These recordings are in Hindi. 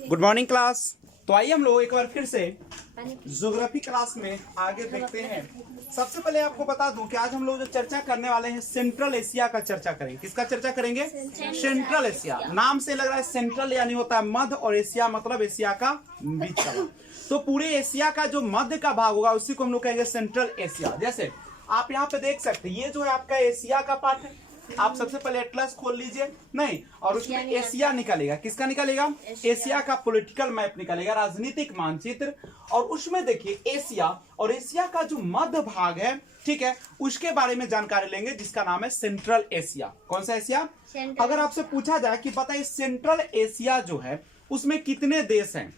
Good morning class. तो आइए हम लोग एक बार फिर से ज्योग्राफी क्लास में आगे देखते हैं। सबसे पहले आपको बता दूं कि आज हम लोग जो चर्चा करने वाले हैं सेंट्रल एशिया का चर्चा करेंगे। किसका चर्चा करेंगे? Central Asia. नाम से लग रहा है सेंट्रल यानी होता है मध्य, और एशिया मतलब एशिया का बीच का। तो पूरे एशिया का जो मध्य का भाग होगा उसी को हम लोग कहेंगे सेंट्रल एशिया। जैसे आप यहाँ पे देख सकते हैं, ये जो है आपका एशिया का पार्ट है। आप सबसे पहले एटलस खोल लीजिए, नहीं, और उसमें एशिया निकलेगा। किसका निकलेगा? एशिया का पॉलिटिकल मैप निकलेगा, राजनीतिक मानचित्र। और उसमें देखिए एशिया, और एशिया का जो मध्य भाग है, ठीक है, उसके बारे में जानकारी लेंगे जिसका नाम है सेंट्रल एशिया। कौन सा एशिया? अगर आपसे पूछा जाए कि बताइए सेंट्रल एशिया जो है उसमें कितने देश हैं,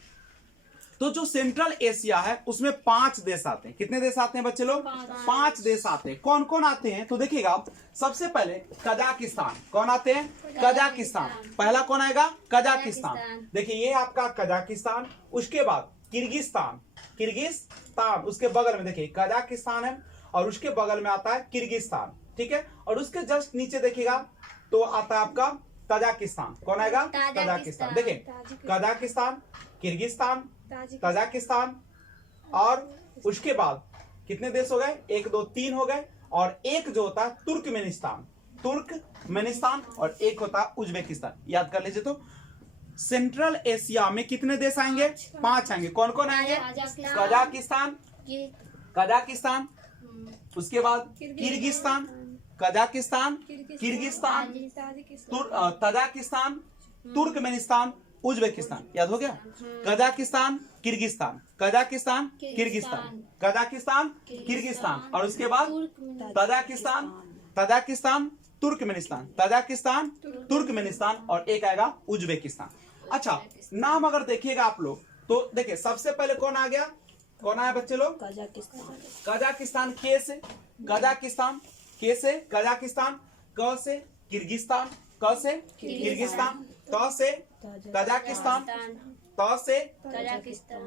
तो जो सेंट्रल एशिया है उसमें 5 देश आते हैं। कितने देश आते हैं बच्चे लोग? 5 देश आते हैं। कौन कौन आते हैं तो देखिएगा, सबसे पहले कजाकिस्तान। कौन आते हैं? कजाकिस्तान। पहला कौन आएगा? कजाकिस्तान। देखिए ये आपका कजाकिस्तान। उसके बाद किर्गिस्तान, किर्गिस्तान उसके बगल में देखिए कजाकिस्तान है, और उसके बगल में आता है किर्गिस्तान, ठीक है। और उसके जस्ट नीचे देखिएगा तो आता है आपका तजाकिस्तान। कौन आएगा? तजाकिस्तान। देखिए कजाकिस्तान, किर्गिस्तान, तजाकिस्तान, और उसके बाद कितने देश हो गए? 1 2 3 हो गए। और एक जो होता है तुर्कमेनिस्तान, तुर्कमेनिस्तान, और एक होता है उज्बेकिस्तान। याद कर लीजिए। तो सेंट्रल एशिया में कितने देश आएंगे? 5 आएंगे। कौन कौन आएंगे? कजाकिस्तान, कजाकिस्तान, उसके बाद Kyrgyzstan, Kazakhstan, Kyrgyzstan, Tajikistan, Turkmenistan, Uzbekistan. याद हो गया? Kazakhstan, Kyrgyzstan, Kazakhstan, Kyrgyzstan, Kazakhstan, Kyrgyzstan, और उसके बाद Tajikistan, Tajikistan, Turkmenistan, Tajikistan, Turkmenistan, और एक आएगा उज्बेकिस्तान। अच्छा, नाम अगर देखिएगा आप लोग तो देखिए सबसे पहले कौन आ गया? कौन आया बच्चे लोग? कजाकिस्तान। कजाकिस्तान के से कजाकिस्तान, के से कजाकिस्तान, क से किर्गिस्तान, क से किर्गिस्तान, त से तजाकिस्तान, त से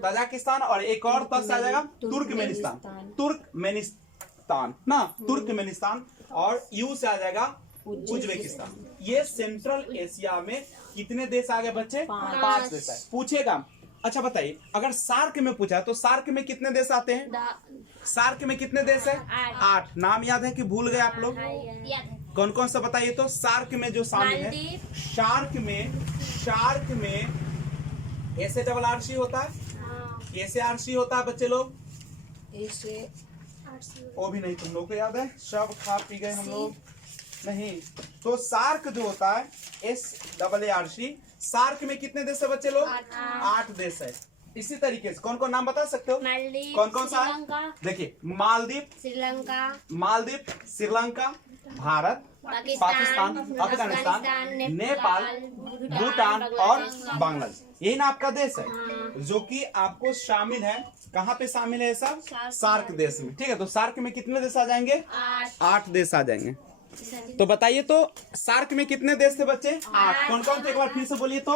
तजाकिस्तान, और एक और त से आ जाएगा तुर्कमेनिस्तान, तुर्कमेनिस्तान ना, तुर्कमेनिस्तान, और यू से आ जाएगा उज्बेकिस्तान। ये सेंट्रल एशिया में कितने देश आ गए बच्चे? 5 देश है। पूछेगा। अच्छा बताइए, अगर सार्क में पूछा तो सार्क में कितने देश आते हैं? सार्क में कितने देश है? 8। नाम याद है कि भूल गए आप लोग? कौन कौन सा बताइए तो। सार्क में जो शामिल है, शार्क में ऐसे डबल आरसी होता है, ऐसे आरसी होता है बच्चे लोग, ऐसे वो भी नहीं तुम लोग को याद है, सब खा पी गए हम लोग नहीं। तो सार्क जो होता है SAARC, सार्क में कितने देश है बच्चे लोग? 8 देश है। इसी तरीके से कौन कौन नाम बता सकते हो? कौन कौन सा है? देखिए मालदीव, श्रीलंका, भारत, पाकिस्तान, अफगानिस्तान, नेपाल, भूटान, और बांग्लादेश। यही ना आपका देश है जो कि आपको शामिल है। कहाँ पे शामिल है सब? सार्क देश में, ठीक है। तो सार्क में कितने देश आ जाएंगे? 8 देश आ जाएंगे। तो बताइए तो सार्क में कितने देश थे बच्चे? 8। कौन कौन थे एक बार फिर से बोलिए तो।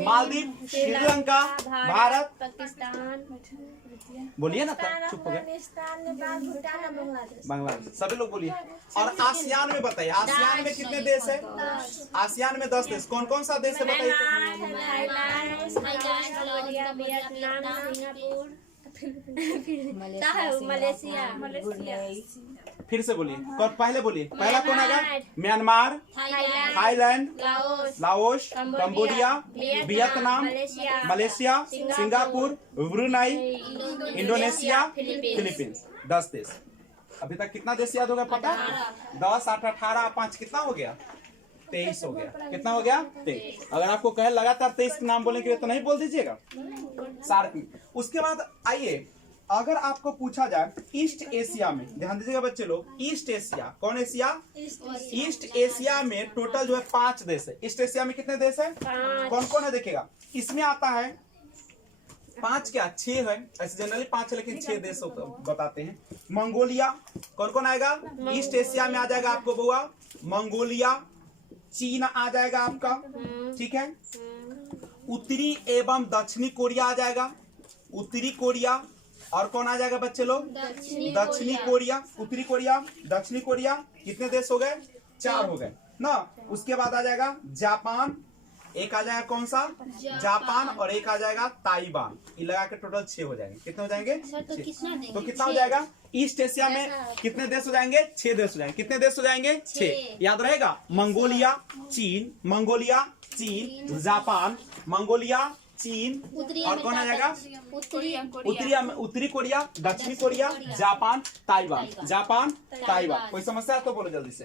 मालदीव, श्रीलंका, भारत, पाकिस्तान, बोलिए ना, तब चुप हो गए, बांग्लादेश, सभी लोग बोलिए। और आसियान में बताइए, आसियान में कितने देश है? आसियान में 10 देश। कौन कौन सा देश है बताइए? मलेशिया। फिर से बोलिए, कौन पहले बोलिए? पहला कौन आएगा? Myanmar, Thailand, Laos, Cambodia, Vietnam, Malaysia, Singapore, Brunei, Indonesia, Philippines. 10 देश। अभी तक कितना देश याद होगा पता? 10 8 18 5 कितना हो गया? 23 हो गया। कितना हो गया? 23। अगर आपको कहे लगातार 23 नाम बोलने के लिए तो नहीं बोल दीजिएगा सार्क में। उसके बाद आइए, अगर आपको पूछा जाए ईस्ट एशिया में, ध्यान दीजिएगा बच्चे लोग, ईस्ट एशिया। कौन एशिया? ईस्ट एशिया में टोटल जो है 5 देश है। ईस्ट एशिया में कितने देश है? कौन कौन है देखिएगा। इसमें आता है 5 क्या 6 है, ऐसे जनरली 5 है लेकिन 6 देश बताते हैं। मंगोलिया, कौन कौन आएगा? ईस्ट एशिया में आ जाएगा आपको बुआ मंगोलिया, चीन आ जाएगा आपका, ठीक है। उत्तरी एवं दक्षिणी कोरिया आ जाएगा, उत्तरी कोरिया। और कौन आ जाएगा बच्चे लोग? दक्षिणी कोरिया, उत्तरी कोरिया, दक्षिणी कोरिया। कितने देश हो गए? 4 हो गए ना। उसके बाद आ जाएगा जापान, एक आ जाएगा कौन सा, जापान, और एक आ जाएगा ताइवान। ये लगा के टोटल 6 हो जाएंगे। कितने हो जाएंगे? तो कितना हो जाएगा? ईस्ट एशिया में कितने देश हो जाएंगे? 6 देश हो जाएंगे। कितने देश हो जाएंगे? 6। याद रहेगा, मंगोलिया, चीन, मंगोलिया, चीन, जापान, मंगोलिया, चीन, और कौन आ जाएगा? उत्तरी कोरिया, दक्षिणी Korea, Japan, Taiwan. Japan, Taiwan. कोई समस्या है तो बोलो जल्दी से।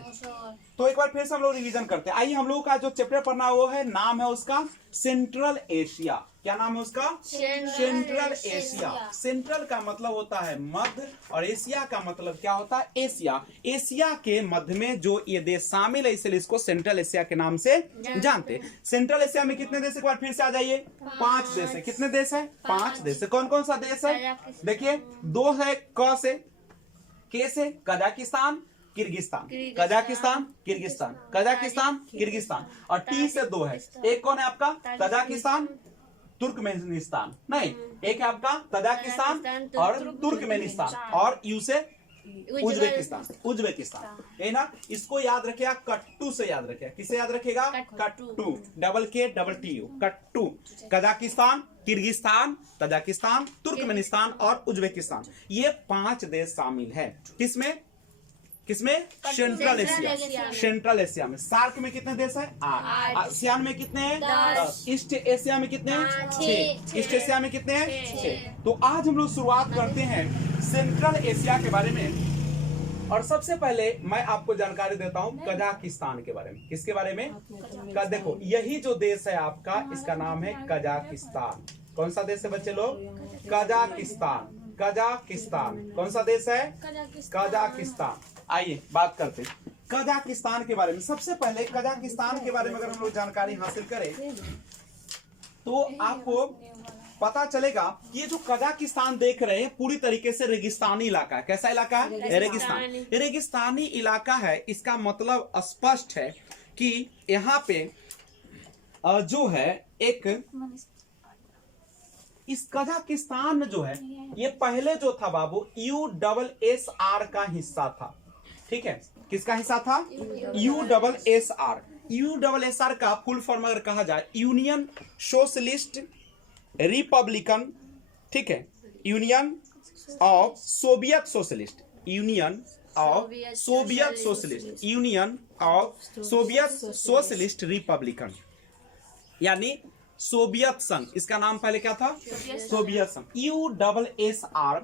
तो एक बार फिर से हम लोग रिवीजन करते हैं। आइए, हम लोगों का जो चैप्टर पढ़ना वो है, नाम है उसका सेंट्रल एशिया। क्या नाम है उसका? Central Asia. सेंट्रल का मतलब होता है मध्य, और एशिया का मतलब क्या होता है? एशिया। एशिया के मध्य में जो ये देश शामिल है, इसलिए इसको सेंट्रल एशिया के नाम से जानते हैं। सेंट्रल एशिया में कितने देश? एक बार फिर से आ जाइए। 5 देश है। कितने देश है? 5 देश है। कौन कौन सा देश है? देखिए, 2 है क से, के से Kazakhstan, Kyrgyzstan, Kazakhstan, Kyrgyzstan, Kazakhstan, Kyrgyzstan, और टी से 2 है। एक कौन है आपका? Kazakhstan, Turkmenistan. नहीं, एक है आपका तजाकिस्तान और तुर्कमेनिस्तान, और यू से उज्बेकिस्तान। उज्बेकिस्तान, है ना? इसको याद रखिएगा, कट्टू से याद रखिएगा। किसे याद रखिएगा? कट्टू, डबल के डबल टी यू, कट्टू। कजाकिस्तान, किर्गिस्तान, तजाकिस्तान, तुर्कमेनिस्तान और उज्बेकिस्तान, ये 5 देश शामिल है। किसमें? Central Asia. सेंट्रल एशिया में। सार्क में कितने देश है? 8। आसियान में कितने हैं? 10। ईस्ट एशिया में कितने हैं? 6। ईस्ट एशिया में कितने हैं? 6। तो आज हम लोग शुरुआत करते हैं सेंट्रल एशिया के बारे में, और सबसे पहले मैं आपको जानकारी देता हूं कजाकिस्तान के बारे में। किसके बारे में? देखो, यही जो देश है आपका, इसका नाम है कजाकिस्तान। कौन सा देश है बच्चे लोग? कजाकिस्तान। कजाकिस्तान कौन सा देश है? कजाकिस्तान। आइए बात करते हैं कजाकिस्तान के बारे में। सबसे पहले कजाकिस्तान के बारे में अगर हम लोग जानकारी हासिल करें तो आपको पता चलेगा कि ये जो कजाकिस्तान देख रहे हैं पूरी तरीके से रेगिस्तानी इलाका है। कैसा इलाका है? रेगिस्तान। रेगिस्तानी इलाका है। इसका मतलब स्पष्ट है कि यहाँ पे जो है एक इस कजाकिस्तान जो है, ये पहले जो था बाबू USSR का हिस्सा था। ठीक है, किसका हिस्सा था? USSR। USSR का फुल फॉर्म अगर कहा जाए, यूनियन सोशलिस्ट रिपब्लिकन, ठीक है, union of Soviet socialist, union of Soviet socialist, union of Soviet socialist Republican, यानी सोवियत संघ। इसका नाम पहले क्या था? सोवियत संघ। USSR,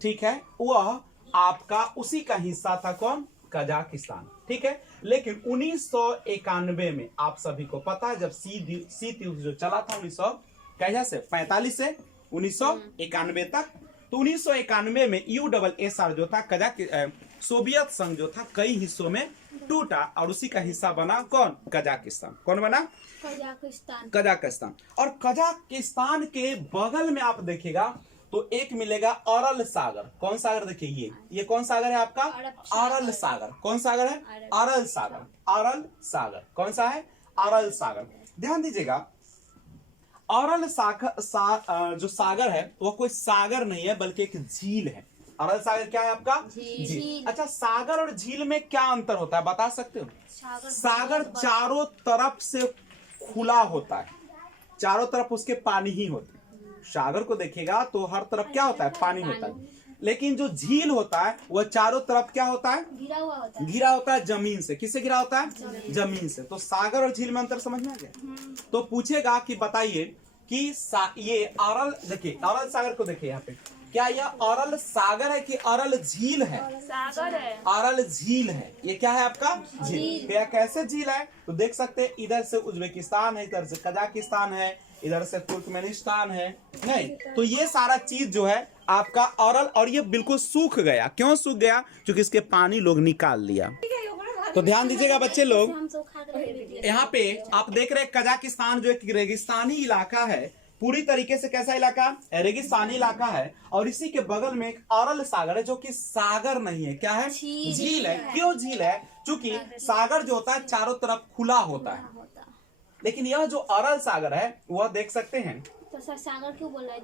ठीक है, वह आपका उसी का हिस्सा था। कौन? कजाकिस्तान। ठीक है, लेकिन 1991 में आप सभी को पता है, जब शीत युद्ध जो चला था 1945 से 1991 तक, तो 1991 में USSR जो था सोवियत संघ जो था कई हिस्सों में टूटा, और उसी का हिस्सा बना कौन? कजाकिस्तान। कौन बना? कजाकिस्तान। और कजाकिस्तान के बगल में आप देखिएगा तो एक मिलेगा अरल सागर। कौन सागर? देखिए, ये कौन सागर है आपका? अरल सागर। कौन सागर है? अरल सागर। अरल सागर कौन सा है? अरल सागर। ध्यान दीजिएगा, अरल सागर जो सागर है वो कोई सागर नहीं है बल्कि एक झील है। अरल सागर क्या है आपका? झील। अच्छा, सागर और झील में क्या अंतर होता है बता सकते हो? सागर चारों तरफ से खुला होता है, चारों तरफ उसके पानी ही होता है। सागर को देखिएगा तो हर तरफ क्या होता है? पानी होता है। लेकिन जो झील होता है वह चारों तरफ क्या होता है? घिरा होता है जमीन से। किससे घिरा होता है? जमीन से। तो सागर और झील में अंतर समझ में आ गया? तो पूछेगा कि बताइए कि ये अरल, देखिए अरल सागर को देखिए यहाँ पे, क्या यह अरल सागर है कि अरल झील है? सागर है। अरल झील है। ये क्या है आपका? झील। क्या कैसे झील है? तो देख सकते हैं, इधर से उज्बेकिस्तान है, इधर से कजाकिस्तान है, इधर से तुर्कमेनिस्तान है। नहीं, तो ये सारा चीज जो है आपका अरल, और ये बिल्कुल सूख गया। क्यों सूख गया? क्योंकि इसके पानी लोग निकाल लिया। तो ध्यान दीजिएगा बच्चे लोग, यहाँ पे आप देख रहे हैं कजाकिस्तान जो एक रेगिस्तानी इलाका है, पूरी तरीके से कैसा इलाका? रेगिस्तानी इलाका है। और इसी के बगल में एक अरल सागर है जो कि सागर नहीं है, क्या है? झील है। क्यों झील है? क्योंकि सागर जो होता है चारों तरफ खुला होता है, लेकिन यह जो अरल सागर है वह देख सकते हैं। तो सर सागर क्यों बोल रहा है?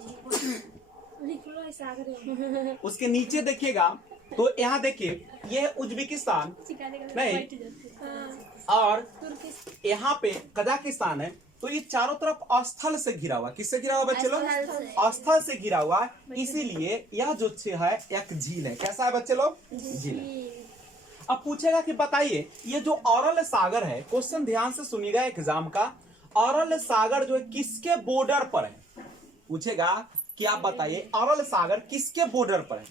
सागर उसके नीचे देखिएगा तो यहाँ देखिए, ये उज्बेकिस्तान नहीं, और यहाँ पे कजाकिस्तान है। तो ये चारों तरफ स्थल से घिरा हुआ, किससे घिरा हुआ बच्चे लोग? स्थल से घिरा हुआ, इसीलिए यह जो है एक झील है। कैसा है बच्चे लोग? झील है। अब पूछेगा कि बताइए ये जो अरल सागर है, क्वेश्चन ध्यान से सुनिएगा एग्जाम का, अरल सागर जो है किसके बॉर्डर पर है? पूछेगा कि आप बताइए अरल सागर किसके बॉर्डर पर है?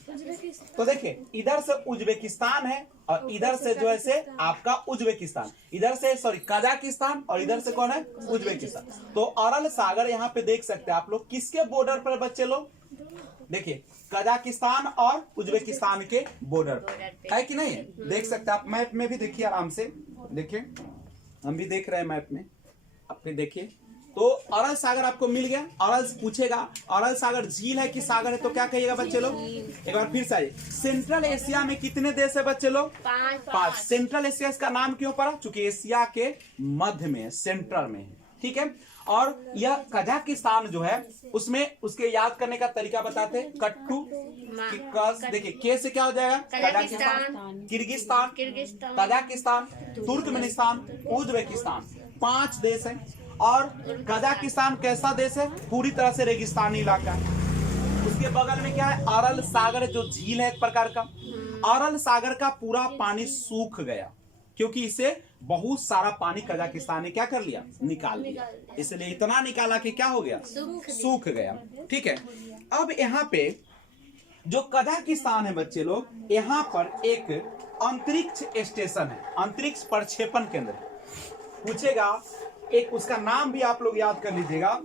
तो देखिए इधर से उज्बेकिस्तान है और इधर से जो है से आपका उज्बेकिस्तान, इधर से सॉरी कजाकिस्तान और इधर से कौन है? उज्बेकिस्तान। तो अरल सागर यहाँ पे देख सकते हैं आप लोग किसके बॉर्डर पर बच्चे लोग? देखिए कजाकिस्तान और उज्बेकिस्तान के बॉर्डर है कि नहीं है? देख सकते हैं आप मैप में भी, देखिए आराम से देखिए, हम भी देख रहे हैं मैप में, आप भी देखिए। तो अरल सागर आपको मिल गया। अरल पूछेगा अरल सागर झील है कि सागर है, तो क्या कहिएगा बच्चे लोग? एक बार फिर से, सेंट्रल एशिया में कितने देश है बच्चे लोग? 5। सेंट्रल एशिया इसका नाम क्यों पड़ा? चूंकि एशिया के मध्य में, सेंट्रल में है, ठीक है। और यह कजाकिस्तान जो है उसमें उसके याद करने का तरीका बताते हैं, कट्टू। देखिए के से क्या हो जाएगा? Kazakhstan, Kyrgyzstan, Kazakhstan, Turkmenistan, Uzbekistan, 5 देश हैं। और कजाकिस्तान कैसा देश है? पूरी तरह से रेगिस्तानी इलाका है। उसके बगल में क्या है? अरल सागर जो झील है एक प्रकार का। अरल सागर का पूरा पानी सूख गया क्योंकि इसे बहुत सारा पानी कजाकिस्तान ने क्या कर लिया? निकाल लिया। इसलिए इतना निकाला कि क्या हो गया? सूख गया, ठीक है। अब यहाँ पे जो कजाकिस्तान है बच्चे लोग, यहाँ पर एक अंतरिक्ष स्टेशन है, अंतरिक्ष प्रक्षेपण केंद्र। पूछेगा एक, उसका नाम भी आप लोग याद कर लीजिएगा,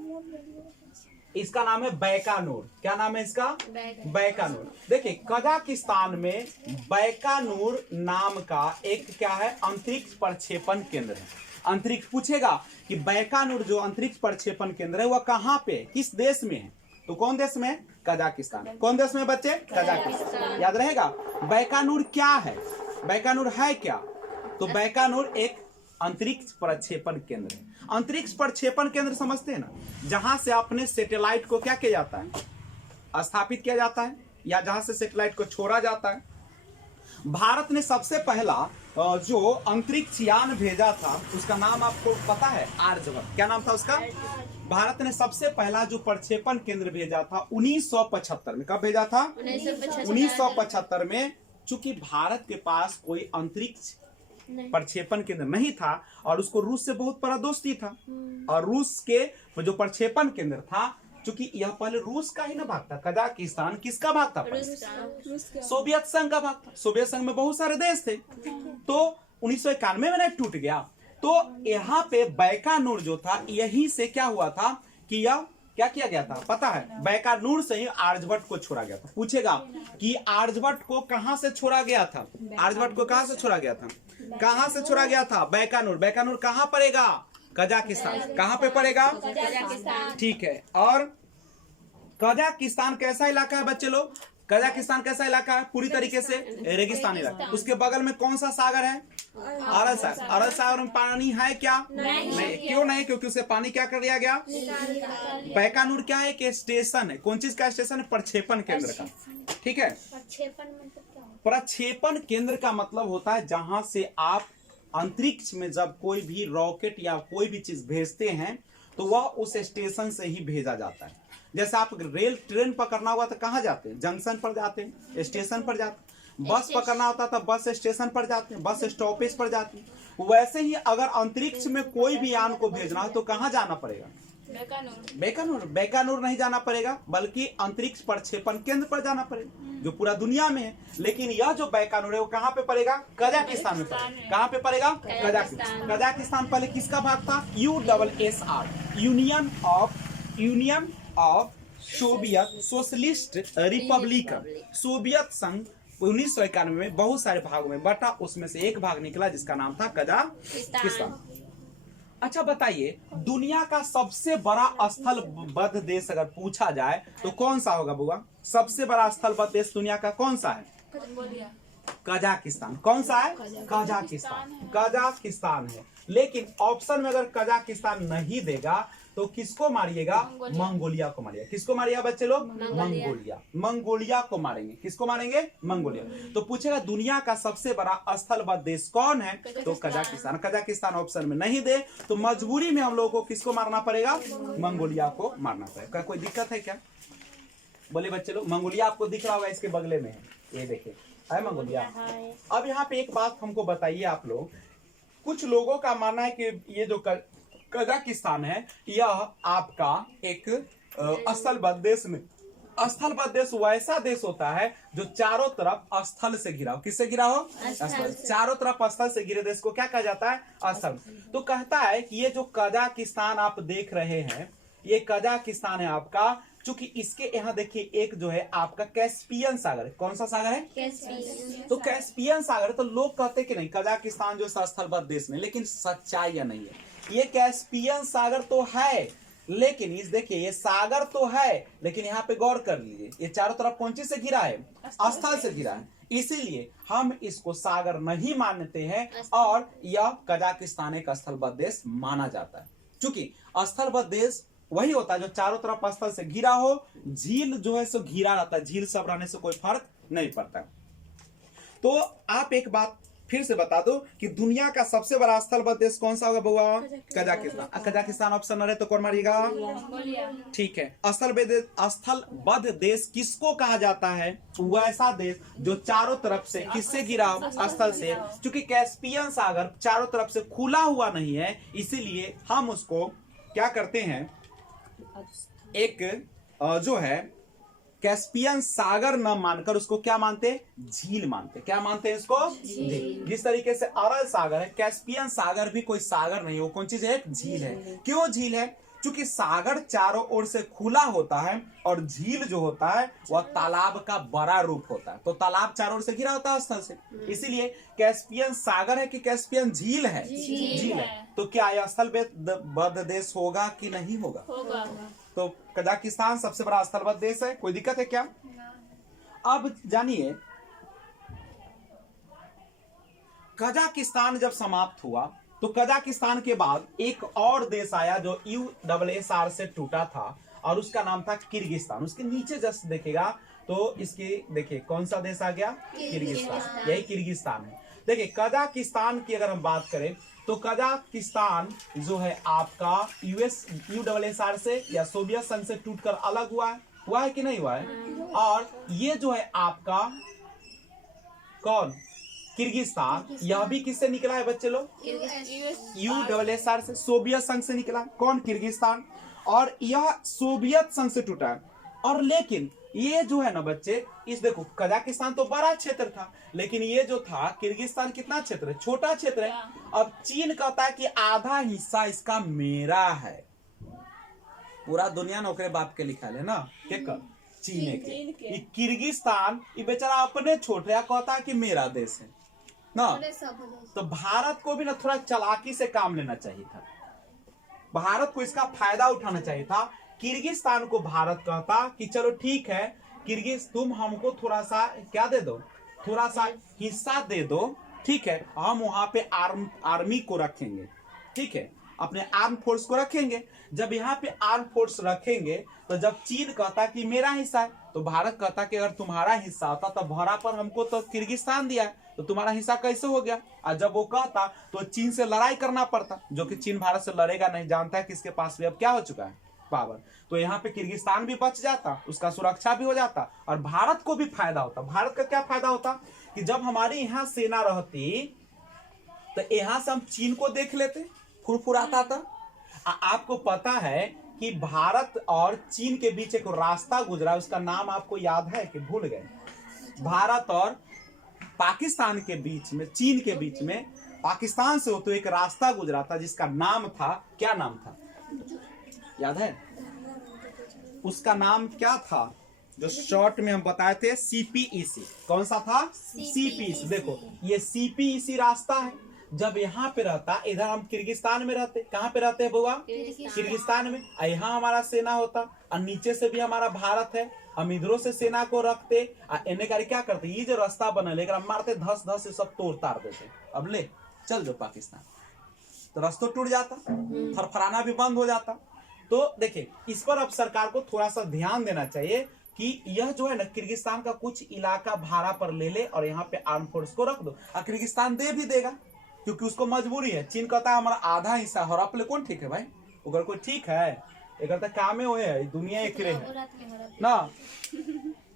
इसका नाम है बैकानूर। क्या नाम है इसका? बैकानूर। देखिए कजाकिस्तान में बैकानूर नाम का एक क्या है? अंतरिक्ष प्रक्षेपण केंद्र है। अंतरिक्ष पूछेगा कि बैकानूर जो अंतरिक्ष प्रक्षेपण केंद्र है वह कहाँ पे, किस देश में है? तो कौन देश में है? कजाकिस्तान। कौन देश में बच्चे? कजाकिस्तान। याद रहेगा। बैकानूर क्या है? बैकानूर है क्या? तो बैकानूर एक अंतरिक्ष प्रक्षेपण केंद्र है। अंतरिक्ष प्रक्षेपण केंद्र समझते हैं ना, जहां से अपने सैटेलाइट को क्या किया जाता है? स्थापित किया जाता है, या जहां से सैटेलाइट को छोड़ा जाता है। भारत ने सबसे पहला जो अंतरिक्ष यान भेजा था उसका नाम आपको पता है? आर्यभट्ट। क्या नाम था उसका? भारत ने सबसे पहला जो प्रक्षेपण केंद्र भेजा था 1975 में। कब भेजा था? 1975 में। चूंकि भारत के पास कोई अंतरिक्ष प्रक्षेपण केंद्र नहीं था और उसको रूस से बहुत बड़ा दोस्ती था, और रूस के जो प्रक्षेपण केंद्र था, चूंकि यह पहले रूस का ही ना भाग था, कजाकिस्तान किसका भाग था? सोवियत संघ का भाग था। सोवियत संघ में बहुत सारे देश थे। तो 1991 में टूट गया। तो यहाँ पे बैकानूर जो था, यहीं से क्या हुआ था कि यह क्या किया गया था पता है? बैकानूर से ही आर्यभट्ट को छोड़ा गया था। पूछेगा कि आर्यभट्ट को कहां से छोड़ा गया था? आर्यभट्ट को कहां से छोड़ा गया था? कहां से छोड़ा गया था? बैकानूर। बैकानूर कहां पड़ेगा? कजाकिस्तान। कहां पे पड़ेगा? कजाकिस्तान। ठीक है। और कजाकिस्तान कैसा इलाका है बच्चे लोग? कजाकिस्तान कैसा इलाका है? पूरी तरीके से रेगिस्तानी इलाका। उसके बगल में कौन सा सागर है? अरल सागर। अरल सागर में पानी है क्या? नहीं। क्यों नहीं? क्योंकि उसे पानी क्या कर दिया गया? बैकानूर क्या है? कि स्टेशन है। कौन चीज का स्टेशन है? प्रक्षेपण केंद्र का, ठीक है। प्रक्षेपण केंद्र का मतलब होता है जहां से आप अंतरिक्ष में जब कोई भी रॉकेट या कोई भी चीज भेजते हैं तो वह उस स्टेशन से ही भेजा जाता है। जैसे आप रेल ट्रेन पकड़ना हुआ तो कहाँ जाते हैं? जंक्शन पर जाते हैं, स्टेशन पर जाते हैं। बस पकड़ना होता तो बस स्टेशन पर जाते हैं, बस स्टॉपेज पर जाते हैं। वैसे ही अगर अंतरिक्ष में कोई भी यान को भेजना हो तो कहाँ जाना पड़ेगा? बैकानूर। बैकानूर नहीं जाना पड़ेगा, बल्कि अंतरिक्ष प्रक्षेपण केंद्र पर जाना पड़ेगा जो पूरा दुनिया में है। लेकिन यह जो बैकानूर है वो कहाँ पे पड़ेगा? कजाकिस्तान में पड़ेगा। कहाँ पे पड़ेगा? कजाकिस्तान। कजाकिस्तान पहले किसका भाग था? USSR, union of Soviet socialist Republican. Soviet संघ 1991 में बहुत सारे भागों में बटा, उसमें से एक भाग निकला जिसका नाम था कजाकिस्तान। अच्छा बताइए, दुनिया का सबसे बड़ा स्थलबद्ध देश अगर पूछा जाए तो कौन सा होगा बुआ? सबसे बड़ा स्थलबद्ध देश दुनिया का कौन सा है? कजाकिस्तान। कौन सा है? कजाकिस्तान। कजाकिस्तान है। लेकिन ऑप्शन में अगर कजाकिस्तान नहीं देगा तो किसको मारिएगा? मंगोलिया को मारिएगा। किसको मारिएगा बच्चे लोग? मंगोलिया। मंगोलिया को मारेंगे। किसको मारेंगे? मंगोलिया। तो पूछेगा दुनिया का सबसे बड़ा स्थलबद्ध देश कौन है? तो कजाकिस्तान। कजाकिस्तान ऑप्शन में नहीं दे तो मजबूरी में हम लोगों को किसको मारना पड़ेगा? मंगोलिया को मारना पड़ेगा। कोई दिक्कत है क्या? बोले बच्चे लोग। मंगोलिया आपको दिख रहा होगा, इसके बगले में है, ये देखिए है मंगोलिया। अब यहाँ पे एक बात हमको बताइए आप लोग, कुछ लोगों का मानना है कि ये जो कजाकिस्तान है यह आपका एक स्थलबद्ध देश में, स्थलबद्ध देश वैसा देश होता है जो चारों तरफ स्थल से घिरा हो। किससे घिरा हो? स्थल। चारों तरफ स्थल से घिरे देश को क्या कहा जाता है? स्थल। तो कहता है कि ये जो कजाकिस्तान आप देख रहे हैं, ये कजाकिस्तान है आपका, चूंकि इसके यहाँ देखिए एक जो है आपका कैस्पियन सागर है। कौन सा सागर है? कैस्पियन। तो कैस्पियन सागर है, तो लोग कहते कि नहीं कजाकिस्तान जो स्थलबद्ध देश में, लेकिन सच्चाई या नहीं है। ये कैस्पियन सागर तो है, लेकिन इस देखिए ये सागर तो है, लेकिन यहाँ पे गौर कर लीजिए ये चारों तरफ कौन चीज से घिरा है? स्थल से घिरा है। इसीलिए हम इसको सागर नहीं मानते हैं और यह कजाकिस्तान एक स्थलबद्ध देश माना जाता है। चूंकि स्थलबद्ध देश वही होता है जो चारों तरफ स्थल से घिरा हो, झील जो है सो घिरा रहता है, झील सब रहने से कोई फर्क नहीं पड़ता। तो आप एक बात फिर से बता दो कि दुनिया का सबसे बड़ा स्थलबद्ध देश कौन सा होगा बउआ? कजाकिस्तान। कजाकिस्तान ऑप्शन न रहे तो कौन मारिएगा? ठीक है। स्थलबद्ध देश किसको कहा जाता है? वैसा देश जो चारों तरफ से किससे घिरा हो? स्थल से। क्योंकि कैस्पियन सागर चारों तरफ से खुला हुआ नहीं है, इसीलिए हम उसको क्या करते हैं, एक जो है कैस्पियन सागर न मानकर उसको क्या मानते? झील मानते। क्या मानते हैं इसको? झील। जिस तरीके से अरल सागर है, कैस्पियन सागर भी कोई सागर नहीं, वो कौन चीज है? एक झील है। क्यों झील है? क्योंकि सागर चारों ओर से खुला होता है और झील जो होता है वह तालाब का बड़ा रूप होता है। तो तालाब चारों ओर से घिरा होता है स्थल से, इसीलिए कैस्पियन सागर है कि कैस्पियन झील है? झील है। तो क्या यह स्थलबद्ध देश होगा कि नहीं होगा? होगा। तो कजाकिस्तान सबसे बड़ा स्थलबद्ध देश है। कोई दिक्कत है क्या? अब जानिए कजाकिस्तान जब समाप्त हुआ तो कजाकिस्तान के बाद एक और देश आया जो USSR से टूटा था और उसका नाम था किर्गिस्तान। उसके नीचे जस्ट देखेगा तो इसके देखिए कौन सा देश आ गया? किर्गिस्तान। यही किर्गिस्तान है। देखिए कजाकिस्तान की अगर हम बात करें तो कजाकिस्तान जो है आपका USSR से या सोवियत संघ से टूटकर अलग हुआ है कि नहीं हुआ है? और ये जो है आपका कौन? किर्गिस्तान, यह भी किससे निकला है बच्चे लोग? USSR से, सोवियत संघ से निकला। कौन? किर्गिस्तान। और यह सोवियत संघ से टूटा है। और लेकिन ये जो है ना बच्चे, इस देखो कजाकिस्तान तो बड़ा क्षेत्र था, लेकिन ये जो था किर्गिस्तान कितना क्षेत्र है? छोटा क्षेत्र है। अब चीन कहता है कि आधा हिस्सा इसका मेरा है। पूरा दुनिया नौकरे बाप के लिखा है ना, क्या? चीन के। किर्गिस्तान ये बेचारा अपने छोड़ रहा, कहता है कि मेरा देश है ना। तो भारत को भी ना थोड़ा चालाकी से काम लेना चाहिए था, भारत को इसका फायदा उठाना चाहिए था। किर्गिस्तान को भारत कहता कि चलो ठीक है किर्गिज, तुम हमको थोड़ा सा क्या दे दो, थोड़ा सा हिस्सा दे दो, ठीक है, हम वहां पे आर्मी को रखेंगे, ठीक है, अपने आर्म फोर्स को रखेंगे। जब यहाँ पे आर्म फोर्स रखेंगे तो जब चीन कहता कि मेरा हिस्सा है, तो भारत कहता कि अगर तुम्हारा हिस्सा होता तो भरा पर हमको तो किर्गिस्तान दिया है, तो तुम्हारा हिस्सा कैसे हो गया? और जब वो कहता तो चीन से लड़ाई करना पड़ता, जो कि चीन भारत से लड़ेगा नहीं, जानता है कि इसके पास भी अब क्या हो चुका है? पावर। तो यहाँ पे किर्गिस्तान भी बच जाता, उसका सुरक्षा भी हो जाता और भारत को भी फायदा होता। भारत का क्या फायदा होता कि जब हमारे यहाँ सेना रहती तो यहाँ से हम चीन को देख लेते, फुरफुराता था। आपको पता है कि भारत और चीन के बीच एक रास्ता गुजरा, उसका नाम आपको याद है कि भूल गए? भारत और पाकिस्तान के बीच में, चीन के बीच में, पाकिस्तान से होते एक रास्ता गुजरा था जिसका नाम था, क्या नाम था याद है? उसका नाम क्या था जो शॉर्ट में हम बताए थे? CPEC। कौन सा था? CPEC। देखो ये CPEC रास्ता है। जब यहाँ पे रहता, इधर हम किर्गिस्तान में रहते, कहाँ पे रहते हैं बुआ? किर्गिस्तान में। यहाँ हमारा सेना होता और नीचे से भी हमारा भारत है, हम इधरों से सेना को रखते एने कारी क्या करते, ये जो रास्ता बना लेकर हम मारते, धस धस से सब तोड़ तार देते। अब ले चल जो पाकिस्तान, तो रास्ता टूट जाता, फरफराना भी बंद हो जाता। तो देखिए इस पर अब सरकार को थोड़ा सा ध्यान देना चाहिए कि यह जो है ना किर्गिस्तान का कुछ इलाका भाड़ा पर ले ले और यहाँ पे आर्म फोर्स को रख दो, और किर्गिस्तान दे भी देगा क्योंकि उसको मजबूरी है। चीन कहता है हमारा आधा हिस्सा और आप कौन ठीक है भाई, अगर कोई ठीक है एक काम हुए है, दुनिया एक है ना।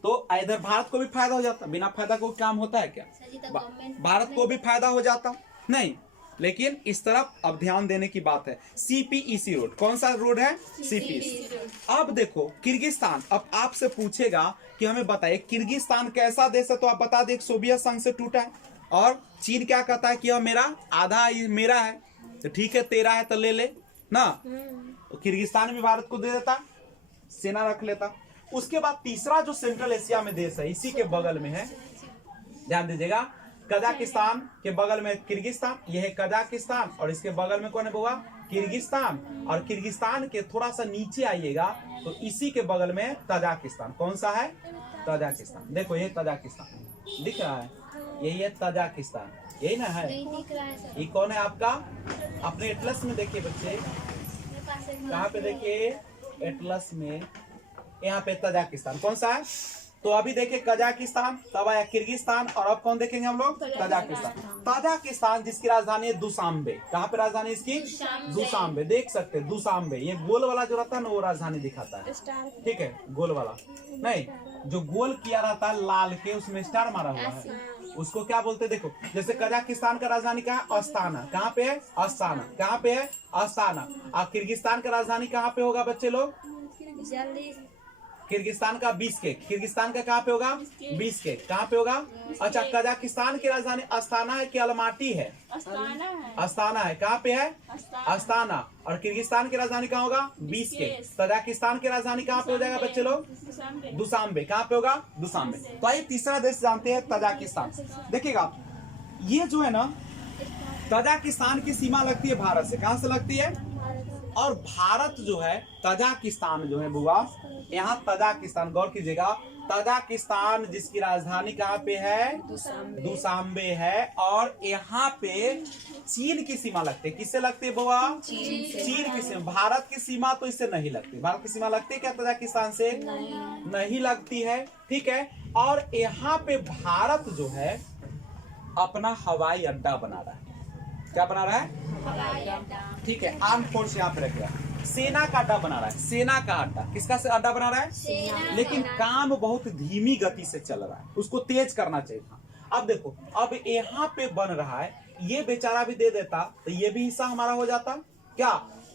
तो इधर भारत को भी फायदा हो जाता, बिना फायदा को काम होता है क्या, भारत को भी फायदा हो जाता नहीं। लेकिन इस तरफ अब ध्यान देने की बात है। सीपीईसी रोड, कौन सा रोड है, सीपीईसी। अब देखो किर्गिस्तान अब आपसे पूछेगा कि हमें बताइए किर्गिस्तान कैसा देश है, तो आप बता दें सोवियत संघ से टूटा है, और चीन क्या कहता है कि यह मेरा आधा मेरा है, तो ठीक है तेरा है तो ले ले ना। तो किर्गिस्तान भी भारत को दे देता, सेना रख लेता। उसके बाद तीसरा जो सेंट्रल एशिया में देश है इसी के बगल में है, ध्यान दीजिएगा, कजाकिस्तान के बगल में किर्गिस्तान, यह है कजाकिस्तान, और इसके बगल में कौन है बुआ, किर्गिस्तान। और किर्गिस्तान के थोड़ा सा नीचे आइएगा तो इसी के बगल में तजाकिस्तान, कौन सा है, तजाकिस्तान। देखो ये तजाकिस्तान दिख रहा है, यही है तजाकिस्तान, यही ना है। ये कौन है आपका, अपने एटलस में देखिए बच्चे, कहाँ पे देखिए एटलस में, यहाँ पे तजाकिस्तान कौन सा है। तो अभी देखिए कजाकिस्तान, तब आया किर्गिस्तान, और अब कौन देखेंगे हम लोग, तजाकिस्तान। तजाकिस्तान जिसकी राजधानी है दुशांबे, कहाँ पे राजधानी इसकी, दुशांबे, देख सकते हैं दुशांबे। ये गोल वाला जो रहता है ना वो राजधानी दिखाता है, ठीक है, गोल वाला नहीं, जो गोल किया रहता है लाल के उसमें स्टार मारा हुआ है उसको क्या बोलते, देखो जैसे कजाकिस्तान का राजधानी कहाँ है, अस्ताना, कहाँ पे है, अस्ताना, कहाँ पे है, अस्ताना। और किर्गिस्तान का राजधानी कहाँ पे होगा बच्चे लोग, किर्गिस्तान का बिश्केक, किर्गिस्तान का कहाँ पे होगा, बिश्केक, कहाँ पे होगा। अच्छा कजाकिस्तान की राजधानी अस्ताना है कि अलमाटी है, अस्ताना है, कहाँ पे है, अस्ताना। और किर्गिस्तान की राजधानी कहाँ होगा, बिश्केक। तजाकिस्तान की राजधानी कहाँ पे हो जाएगा बच्चे लोग, दुशांबे, कहाँ पे होगा, दुशांबे। तो आइए तीसरा देश जानते हैं तजाकिस्तान। देखिएगा ये जो है ना तजाकिस्तान की सीमा लगती है भारत से, कहाँ से लगती है, और भारत जो है तजाकिस्तान जो है बुआ, यहाँ तजाकिस्तान गौर कीजिएगा, तजाकिस्तान जिसकी राजधानी कहाँ पे है, दुशांबे है, और यहाँ पे चीन की सीमा लगती है, किससे लगती है बुआ, चीन की सीमा। भारत की सीमा तो इससे नहीं लगती, भारत की सीमा लगती है क्या तजाकिस्तान से, नहीं लगती है, ठीक है। और यहाँ पे भारत जो है अपना हवाई अड्डा बना रहा है, क्या बना रहा है, ठीक है, आर्म फोर्स यहाँ पे रख रहा है, सेना का अड्डा बना रहा है, सेना का अड्डा, किसका अड्डा बना रहा है, लेकिन काम बहुत धीमी गति से चल रहा है, उसको तेज करना चाहिए था। अब देखो अब यहाँ पे बन रहा है, ये बेचारा भी दे देता तो ये भी हिस्सा हमारा हो जाता, क्या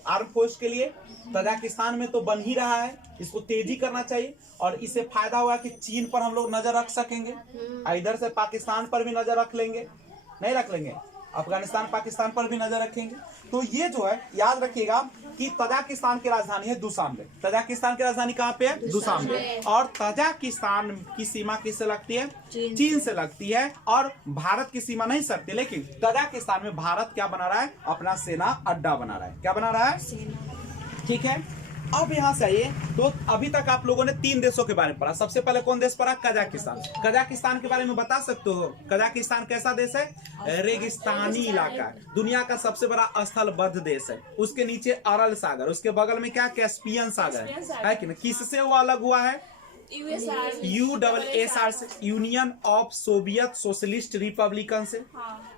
आर्म फोर्स के लिए। तजाकिस्तान में तो बन ही रहा है, इसको तेजी करना चाहिए, और इससे फायदा हुआ कि चीन पर हम लोग नजर रख सकेंगे, इधर से पाकिस्तान पर भी नजर रख लेंगे, नहीं रख लेंगे, अफगानिस्तान पाकिस्तान पर भी नजर रखेंगे। तो ये जो है याद रखिएगा कि तजाकिस्तान की राजधानी है दुशांबे, तजाकिस्तान की राजधानी कहाँ पे है, दुशांबे। और तजाकिस्तान की सीमा किससे लगती है, चीन से लगती है, और भारत की सीमा नहीं सकती। लेकिन तजाकिस्तान में भारत क्या बना रहा है, अपना सेना अड्डा बना रहा है, क्या बना रहा है, ठीक है। अब यहाँ से आइए, तो अभी तक आप लोगों ने 3 देशों के बारे में पढ़ा। सबसे पहले कौन देश पढ़ा, कजाकिस्तान। कजाकिस्तान के बारे में बता सकते हो, कजाकिस्तान कैसा देश है, रेगिस्तानी इलाका है, दुनिया का सबसे बड़ा स्थलबद्ध देश है। उसके नीचे अरल सागर, उसके बगल में क्या कैस्पियन सागर है कि नहीं। किससे वो अलग हुआ है, USSR से, union of Soviet socialist Republican से।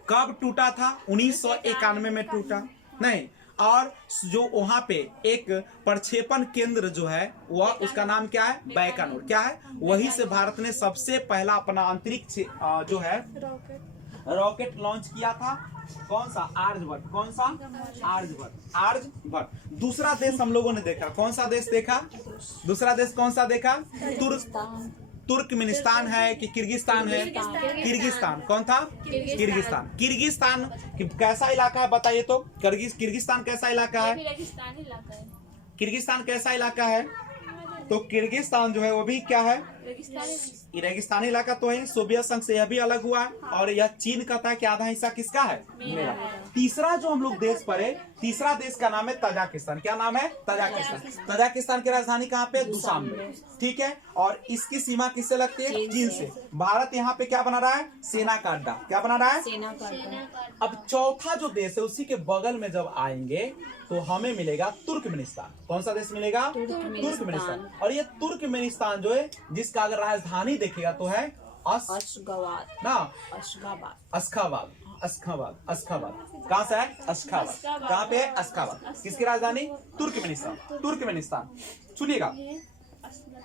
कब टूटा था, 1991 में टूटा, नहीं। और जो वहां पे एक प्रक्षेपण केंद्र जो है वह, उसका नाम क्या है, बैकानूर, क्या है, वही से भारत ने सबसे पहला अपना अंतरिक्ष जो है रॉकेट लॉन्च किया था। कौन सा, आर्यभट्ट, कौन सा, आर्यभट्ट, आर्यभट्ट। दूसरा देश हम लोगों ने देखा, कौन सा देश देखा, दूसरा देश कौन सा देखा, तुर्कमेनिस्तान है कि किर्गिस्तान है, किर्गिस्तान, कौन था, किर्गिस्तान। किर्गिस्तान कैसा इलाका है बताइए तो, किर्गिस्तान कैसा इलाका है, किर्गिस्तान कैसा इलाका है, तो किर्गिस्तान जो है वो भी क्या है, रेगिस्तानी इलाका तो है, सोवियत संघ से यह भी अलग हुआ है, और यह चीन कहता है कि आधा हिस्सा किसका है, मेरा। तीसरा जो हम लोग देश पढ़े, तीसरा देश का नाम है तजाकिस्तान। क्या नाम है? तजाकिस्तान। तजाकिस्तान की राजधानी कहाँ पे? दुशांबे। ठीक है, और इसकी सीमा किससे लगती है? चीन से। भारत यहाँ पे क्या बना रहा है? सेना का अड्डा। क्या बना रहा है? सेना का। अब चौथा जो देश है उसी के बगल में जब आएंगे तो हमें मिलेगा तुर्कमेनिस्तान। कौन सा देश मिलेगा? तुर्कमेनिस्तान। और ये तुर्कमेनिस्तान जो है, जिसका अगर राजधानी देखेगा तो है अशगाबाद ना, अशगाबाद अशखाबाद। अशखाबाद, अशखाबाद कहाँ से है? अशखाबाद। कहाँ पे है? अशखाबाद। किसकी राजधानी? तुर्कमेनिस्तान। तुर्कमेनिस्तान, सुनिएगा,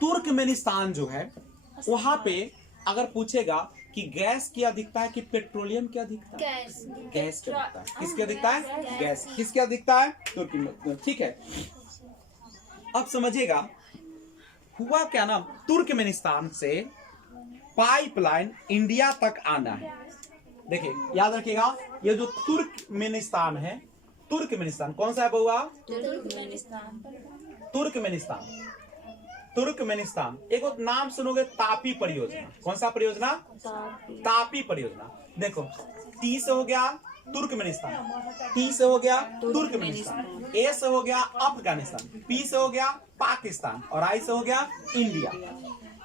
तुर्कमेनिस्तान जो है वहां पे अगर पूछेगा कि गैस की अधिकता है कि पेट्रोलियम की अधिकता है? गैस की अधिकता है। किसकी अधिकता है? गैस। किसकी अधिकता है? तुर्की में। ठीक है, अब समझिएगा हुआ क्या ना, तुर्कमेनिस्तान से पाइपलाइन इंडिया तक आना है। देखिए याद रखिएगा, ये जो तुर्कमेनिस्तान है, तुर्कमेनिस्तान कौन सा है बउआ? तुर्कमेनिस्तान। तुर्कमेनिस्तान, एक और नाम सुनोगे, तापी परियोजना। कौन सा परियोजना? तापी परियोजना। देखो, टी से हो गया तुर्कमेनिस्तान, टी से हो गया तुर्कमेनिस्तान, ए से हो गया अफगानिस्तान, पी से हो गया पाकिस्तान और आई से हो गया इंडिया।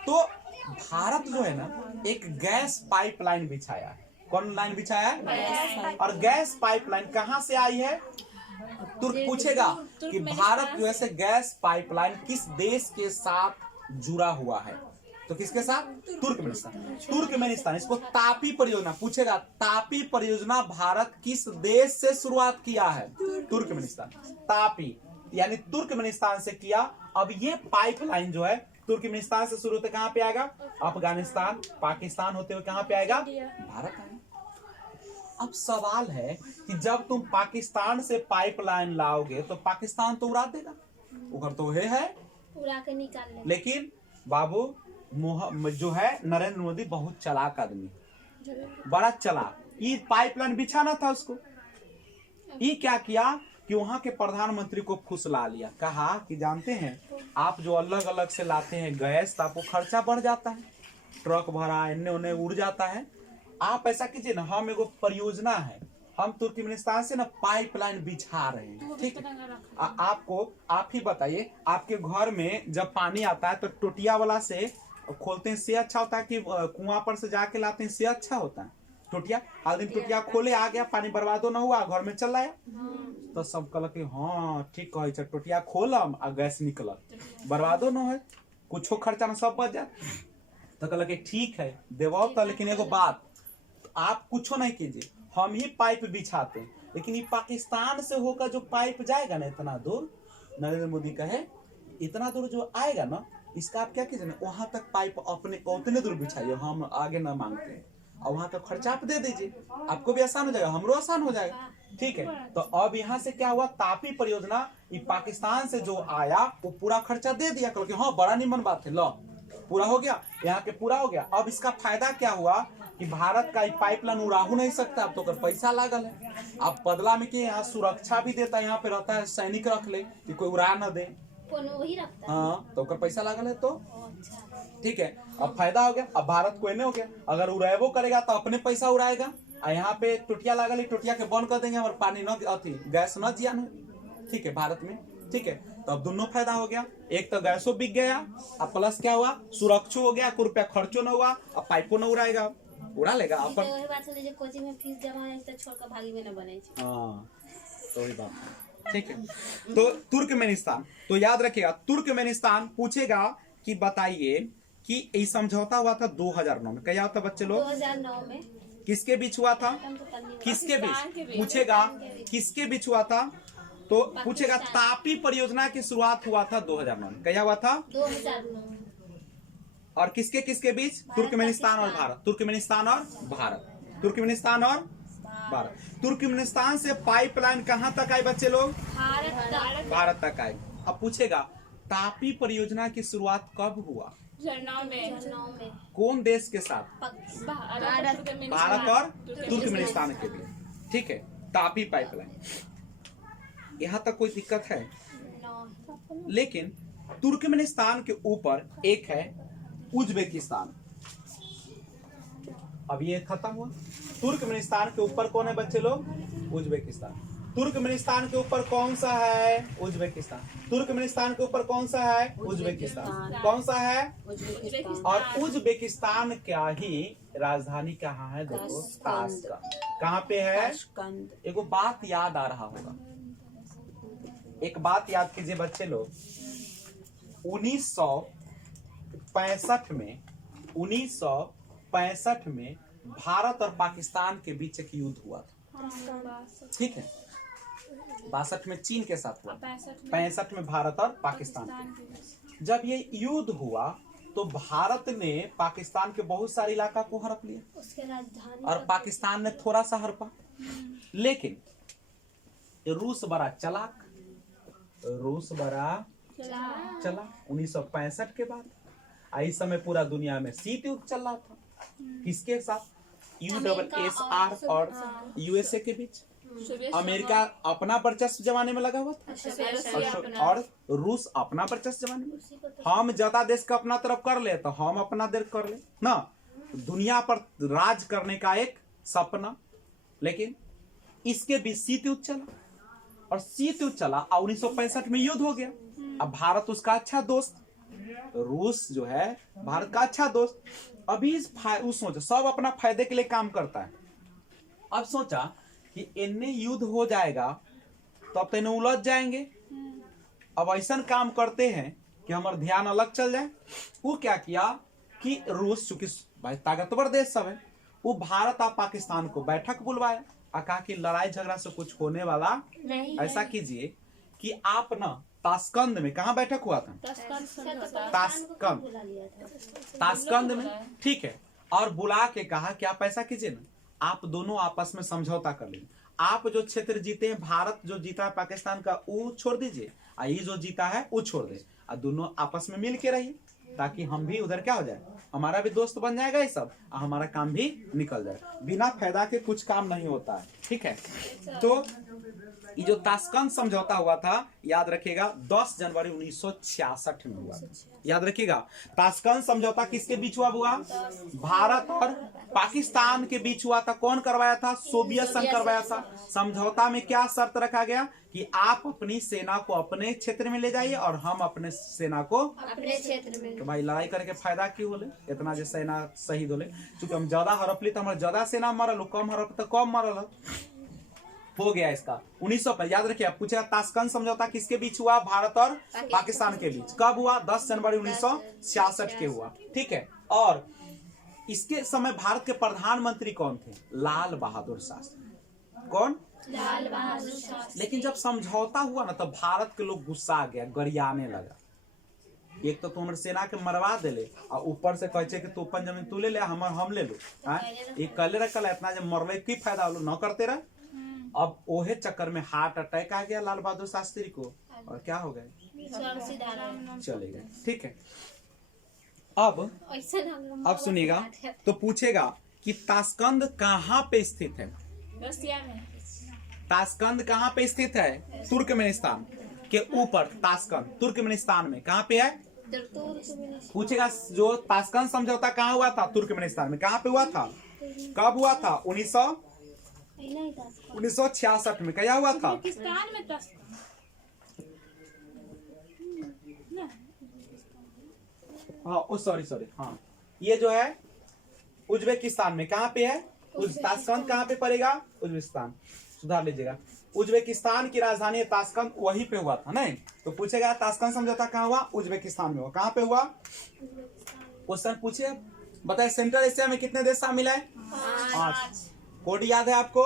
तो भारत जो है ना, एक गैस पाइपलाइन बिछाया है। कौन लाइन बिछाया है? और गैस पाइपलाइन कहां से आई है? तुर्क पूछेगा कि भारत जो है गैस पाइपलाइन किस देश के साथ जुड़ा हुआ है, तो किसके साथ? तुर्कमेनिस्तान। तुर्कमेनिस्तान, इसको तापी परियोजना पूछेगा, तापी परियोजना भारत किस देश से शुरुआत किया है? तुर्कमेनिस्तान। तापी यानी तुर्कमेनिस्तान से किया। अब ये पाइपलाइन जो है तुर्कमेनिस्तान से शुरू होते कहां पे आएगा? अफगानिस्तान, पाकिस्तान होते हुए कहां पे आएगा? भारत आएगा। अब सवाल है कि जब तुम पाकिस्तान से पाइपलाइन लाओगे तो पाकिस्तान तो उड़ा देगा, उधर तो है उड़ा के निकाल ले। लेकिन बाबू जो है नरेंद्र मोदी बहुत चालाक आदमी, बड़ा चालाक। ये पाइपलाइन बिछाना था उसको, ये क्या किया कि वहां के प्रधानमंत्री को फुसला लिया। कहा कि जानते हैं आप जो अलग अलग से लाते हैं गैस, तो आपको खर्चा बढ़ जाता है, ट्रक भरा इन्ने उन्ने उड़ जाता है। आप ऐसा कीजिए ना, हम एगो परियोजना है, हम तुर्कमेनिस्तान से ना पाइपलाइन बिछा रहे हैं, ठीक है? आपको आप ही बताइए, आपके घर में जब पानी आता है तो टोटिया वाला से खोलते हैं, से अच्छा होता है कि कुआं पर से जाके लाते हैं, से अच्छा होता है? टोटिया हर दिन टोटिया खोले, आ गया पानी, बर्बादो ना हुआ, घर में चल आया। तो सब कहलक हाँ ठीक कहे, टोटिया खोलम आ गैस निकल, बर्बादो न हो, कुछो खर्चा में सब बच जाए। तो कहलक ठीक है देवो, तो लेकिन एगो बात, आप कुछो नहीं कीजिए, हम ही पाइप बिछाते हैं, लेकिन ये पाकिस्तान से होकर जो पाइप जाएगा ना इतना दूर, नरेंद्र मोदी कहे इतना दूर जो आएगा ना, इसका आप क्या कीजिए ना, वहां तक पाइप अपने उतने दूर बिछाइए, हम आगे ना मांगते हैं, और वहां का खर्चा आप दे दीजिए, आपको भी आसान हो जाएगा, हमरो आसान हो जाएगा। ठीक है, तो अब यहाँ से क्या हुआ, तापी परियोजना ये पाकिस्तान से जो आया वो पूरा खर्चा दे दिया, क्योंकि हाँ बड़ा निमन बात है, लो पूरा हो गया, यहाँ के पूरा हो गया। अब इसका फायदा क्या हुआ कि भारत का पाइपलाइन उड़ाहू नहीं सकता, अब तो कर पैसा लागल है। अब बदला में कि यहाँ सुरक्षा भी देता है, यहाँ पे रहता है सैनिक रख ले कि कोई उड़ा न दे, वही रखता है। हाँ तो कर पैसा लागल है, तो ठीक है, अब फायदा हो गया। अब भारत को इन्हें हो गया, अगर उड़ाएबो करेगा तो अपने पैसा उड़ाएगा, और यहाँ पे टोटिया लागल है, टोटिया के बंद कर देंगे और पानी न अथी गैस न जियान है, ठीक है, भारत में। ठीक है, तो अब दोनों फायदा हो गया, एक तो गैसो बिक गया, अब प्लस क्या हुआ, सुरक्षा हो गया, कोई रुपया खर्चो न हुआ, अब पाइपो न उड़ाएगा, उड़ा लेगा अपन। वही बात है, जो कोचिंग में फीस जमा है तो छोड़ कर भागी में न बने। हाँ तो वही बात, ठीक है। तो तुर्कमेनिस्तान, तो याद रखिएगा, तुर्कमेनिस्तान पूछेगा कि बताइए कि ये समझौता हुआ था 2009 में, क्या होता बच्चे लोग? 2009 में किसके बीच हुआ था? किसके बीच पूछेगा, किसके बीच हुआ था? तो पूछेगा तापी परियोजना की शुरुआत हुआ था 2009 में, क्या हुआ था? 2009। और किसके किसके बीच? तुर्कमेनिस्तान और भारत, तुर्कमेनिस्तान और भारत, तुर्कमेनिस्तान और भारत। तुर्कमेनिस्तान से पाइपलाइन कहां तक आई बच्चे लोग? भारत तक आई। अब पूछेगा तापी परियोजना की शुरुआत कब हुआ? 2009 में। कौन देश के साथ? भारत और तुर्कमेनिस्तान के बीच, ठीक है, तापी पाइपलाइन। यहाँ तक कोई दिक्कत है? लेकिन तुर्कमेनिस्तान के ऊपर एक है उज्बेकिस्तान, अब ये खत्म हुआ। तुर्कमेनिस्तान के ऊपर कौन है बच्चे लोग? उज्बेकिस्तान। तुर्कमेनिस्तान के ऊपर कौन सा है? उज्बेकिस्तान। तुर्कमेनिस्तान के ऊपर कौन सा है? उज्बेकिस्तान। कौन सा है? और उज्बेकिस्तान का ही राजधानी कहाँ है? देखो ताशकंद। कहाँ पे है? एक बात याद आ रहा होगा, एक बात याद कीजिए बच्चे लोग। 1965 में भारत और पाकिस्तान के बीच एक युद्ध हुआ था, ठीक है। 62 में चीन के साथ हुआ, 65 में भारत और पाकिस्तान के। जब ये युद्ध हुआ तो भारत ने पाकिस्तान के बहुत सारे इलाका को हड़प लिया उसके राजधानी और पाकिस्तान ने थोड़ा सा हड़पा। लेकिन रूस बड़ा चालाक, रूस बड़ा चला 1965 के बाद। इस समय पूरा दुनिया में शीत युद्ध चल रहा था, किसके साथ? USSR और USA के बीच। अमेरिका अपना वर्चस्व जमाने में लगा हुआ था और रूस अपना वर्चस्व जमाने में। हम ज्यादा देश का अपना तरफ कर ले तो हम अपना देश कर ले ना, दुनिया पर राज करने का एक सपना। लेकिन इसके बीच शीत युद्ध चला और शीत युद्ध चला और 1965 में युद्ध हो गया। अब भारत उसका अच्छा दोस्त, रूस जो है भारत का अच्छा दोस्त। अभी उस सोचा सब अपना फायदे के लिए काम करता है। अब सोचा कि इनने युद्ध हो जाएगा तो अब तो उलझ जाएंगे। अब ऐसा काम करते हैं कि हमारा ध्यान अलग चल जाए। वो क्या किया कि रूस, चूंकि भाई ताकतवर देश सब है, वो भारत और पाकिस्तान को बैठक बुलवाया और कहा कि लड़ाई झगड़ा से कुछ होने वाला नहीं। ऐसा कीजिए कि आप ना ताशकंद में, कहाँ बैठक हुआ था? ताशकंद में, ठीक है। और बुला के कहा कि आप ऐसा कीजिए ना, आप दोनों आपस में समझौता कर लीजिए। आप जो क्षेत्र जीते हैं, भारत जो जीता है पाकिस्तान का, वो छोड़ दीजिए और ये जो जीता है वो छोड़ दे, और दोनों आपस में मिल के रहिए ताकि हम भी उधर क्या हो जाए, हमारा भी दोस्त बन जाएगा ये सब और हमारा काम भी निकल जाए। बिना फायदा के कुछ काम नहीं होता है, ठीक है। तो ये जो ताशकंद समझौता हुआ था, याद रखिएगा 10 जनवरी 1966 में हुआ। याद रखिएगा ताशकंद समझौता किसके बीच हुआ? भारत और पाकिस्तान के बीच हुआ था। कौन करवाया था? सोवियत संघ करवाया था। समझौता में क्या शर्त रखा गया कि आप अपनी सेना को अपने क्षेत्र में ले जाइए और हम अपने सेना को अपने क्षेत्र में। तो भाई लड़ाई करके फायदा क्यों होले? इतना जो सेना शहीद होले, क्योंकि हम ज्यादा हड़पली तो हमारा ज्यादा सेना मरल, कम हड़प तो कम मरल। हो गया इसका 1900। याद रखिए, आप पूछेगा ताशकंद समझौता किसके बीच हुआ? भारत और पाकिस्तान के बीच। कब हुआ? 10 जनवरी 1966 के हुआ, ठीक है। और इसके समय भारत के प्रधानमंत्री कौन थे? लाल बहादुर शास्त्री। कौन? लाल बहादुर शास्त्री। लेकिन जब समझौता हुआ ना तो भारत के लोग गुस्सा आ गया, गरियाने लगा। एक तो तुम्हारे सेना के मरवा देले और ऊपर से कहे कि तू अपन जमीन तू ले ले, हम ले लो। एक कले रखल इतना जब मरले की फायदा होलो, न करते रहे। अब ओहे चक्कर में हार्ट अटैक आ गया लाल बहादुर शास्त्री को और क्या हो गए? चले गए, ठीक है। अब सुनिएगा, तो पूछेगा कि ताशकंद कहाँ पे स्थित है? रसिया में। ताशकंद कहाँ पे स्थित है? तुर्कमेनिस्तान के ऊपर। ताशकंद तुर्कमेनिस्तान में कहाँ पे है? पूछेगा जो ताशकंद समझौता कहाँ हुआ था? तुर्कमेनिस्तान में। कहाँ पे हुआ था? कब हुआ था? 1966 में। क्या हुआ था? हाँ, सॉरी, हाँ, ये जो है उज्बेकिस्तान में। कहाँ पे है? ताशकंद कहाँ पे पड़ेगा? उज्बेकिस्तान, सुधार लीजिएगा। उज्बेकिस्तान की राजधानी है ताशकंद, वहीं पे हुआ था नहीं। तो पूछेगा ताशकंद समझौता कहाँ हुआ? उज्बेकिस्तान में हुआ। कहाँ पे हुआ? क्वेश्चन पूछे, बताए सेंट्रल एशिया में कितने देश शामिल है? 5। कोड याद है आपको?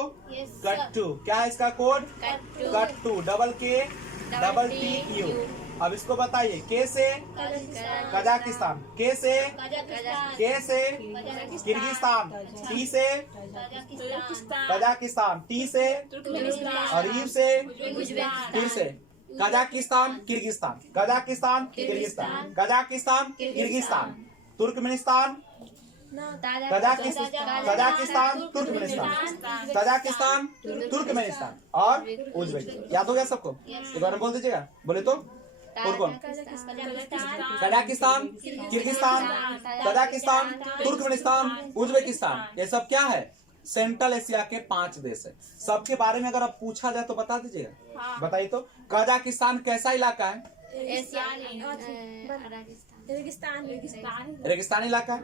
कट्टू। क्या है इसका कोड? कट्टू, KTTU। अब इसको बताइए, के से कजाकिस्तान, के से किर्गिस्तान, टी से कजाकिस्तान, टी से और यू से फिर से Kazakhstan Kyrgyzstan, Kazakhstan Kyrgyzstan, Kazakhstan Kyrgyzstan, Turkmenistan, Kazakhstan Turkmenistan, Kazakhstan Turkmenistan और उज्बेकिस्तान। याद हो गया सबको? एक बार बोल दीजिएगा, बोले तो और कौन? Kazakhstan, Kyrgyzstan, Tajikistan, Turkmenistan, Uzbekistan, ये सब क्या है? सेंट्रल एशिया के 5 देश है। सबके बारे में अगर आप पूछा जाए तो बता दीजिएगा। बताइए तो, कजाकिस्तान कैसा इलाका है? रेगिस्तानी इलाका है।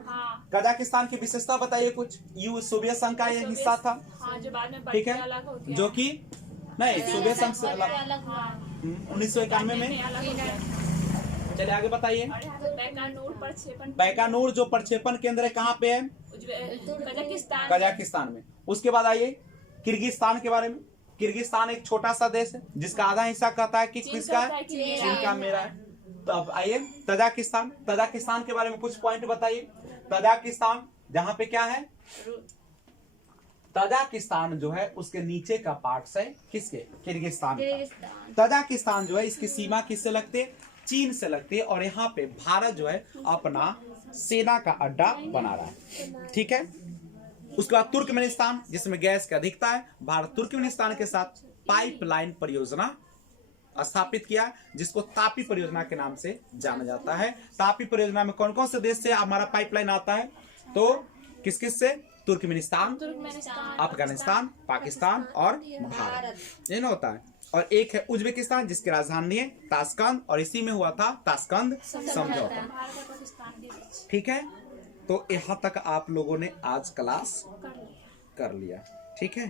कजाकिस्तान की विशेषता बताइए कुछ। सोवियत संघ का ये हिस्सा था, ठीक है, जो कि नहीं सोवियत संघ से 1991 में। चलिए आगे बताइए। बैकानूर जो प्रक्षेपण केंद्र है कहाँ पे है? कजाकिस्तान में। उसके बाद आइए किर्गिस्तान के बारे में। किर्गिस्तान एक छोटा सा देश है जिसका आधा हिस्सा कहता है कि किसका है? चीन का, मेरा है। तो अब आइए तजाकिस्तान। तजाकिस्तान के बारे में कुछ पॉइंट बताइए। तजाकिस्तान जहाँ पे क्या है? तजाकिस्तान जो है उसके नीचे का पार्ट है किसके? किर्गिस्तान का। तजाकिस्तान जो है इसकी सीमा किससे लगती है? चीन से लगती है। और यहाँ पे भारत जो है अपना सेना का अड्डा बना रहा है, ठीक है। उसके बाद तुर्कमेनिस्तान जिसमें गैस की अधिकता है। भारत तुर्कमेनिस्तान के साथ पाइपलाइन परियोजना स्थापित किया जिसको तापी परियोजना के नाम से जाना जाता है। तापी परियोजना में कौन कौन से देश से हमारा पाइपलाइन आता है? तो किस किस से? तुर्कमेनिस्तान, अफगानिस्तान, पाकिस्तान और भारत, ये ना होता है। और एक है उज्बेकिस्तान जिसकी राजधानी है ताशकंद, और इसी में हुआ था ताशकंद समझौता, ठीक है। तो यहाँ तक आप लोगों ने आज क्लास कर लिया, ठीक है।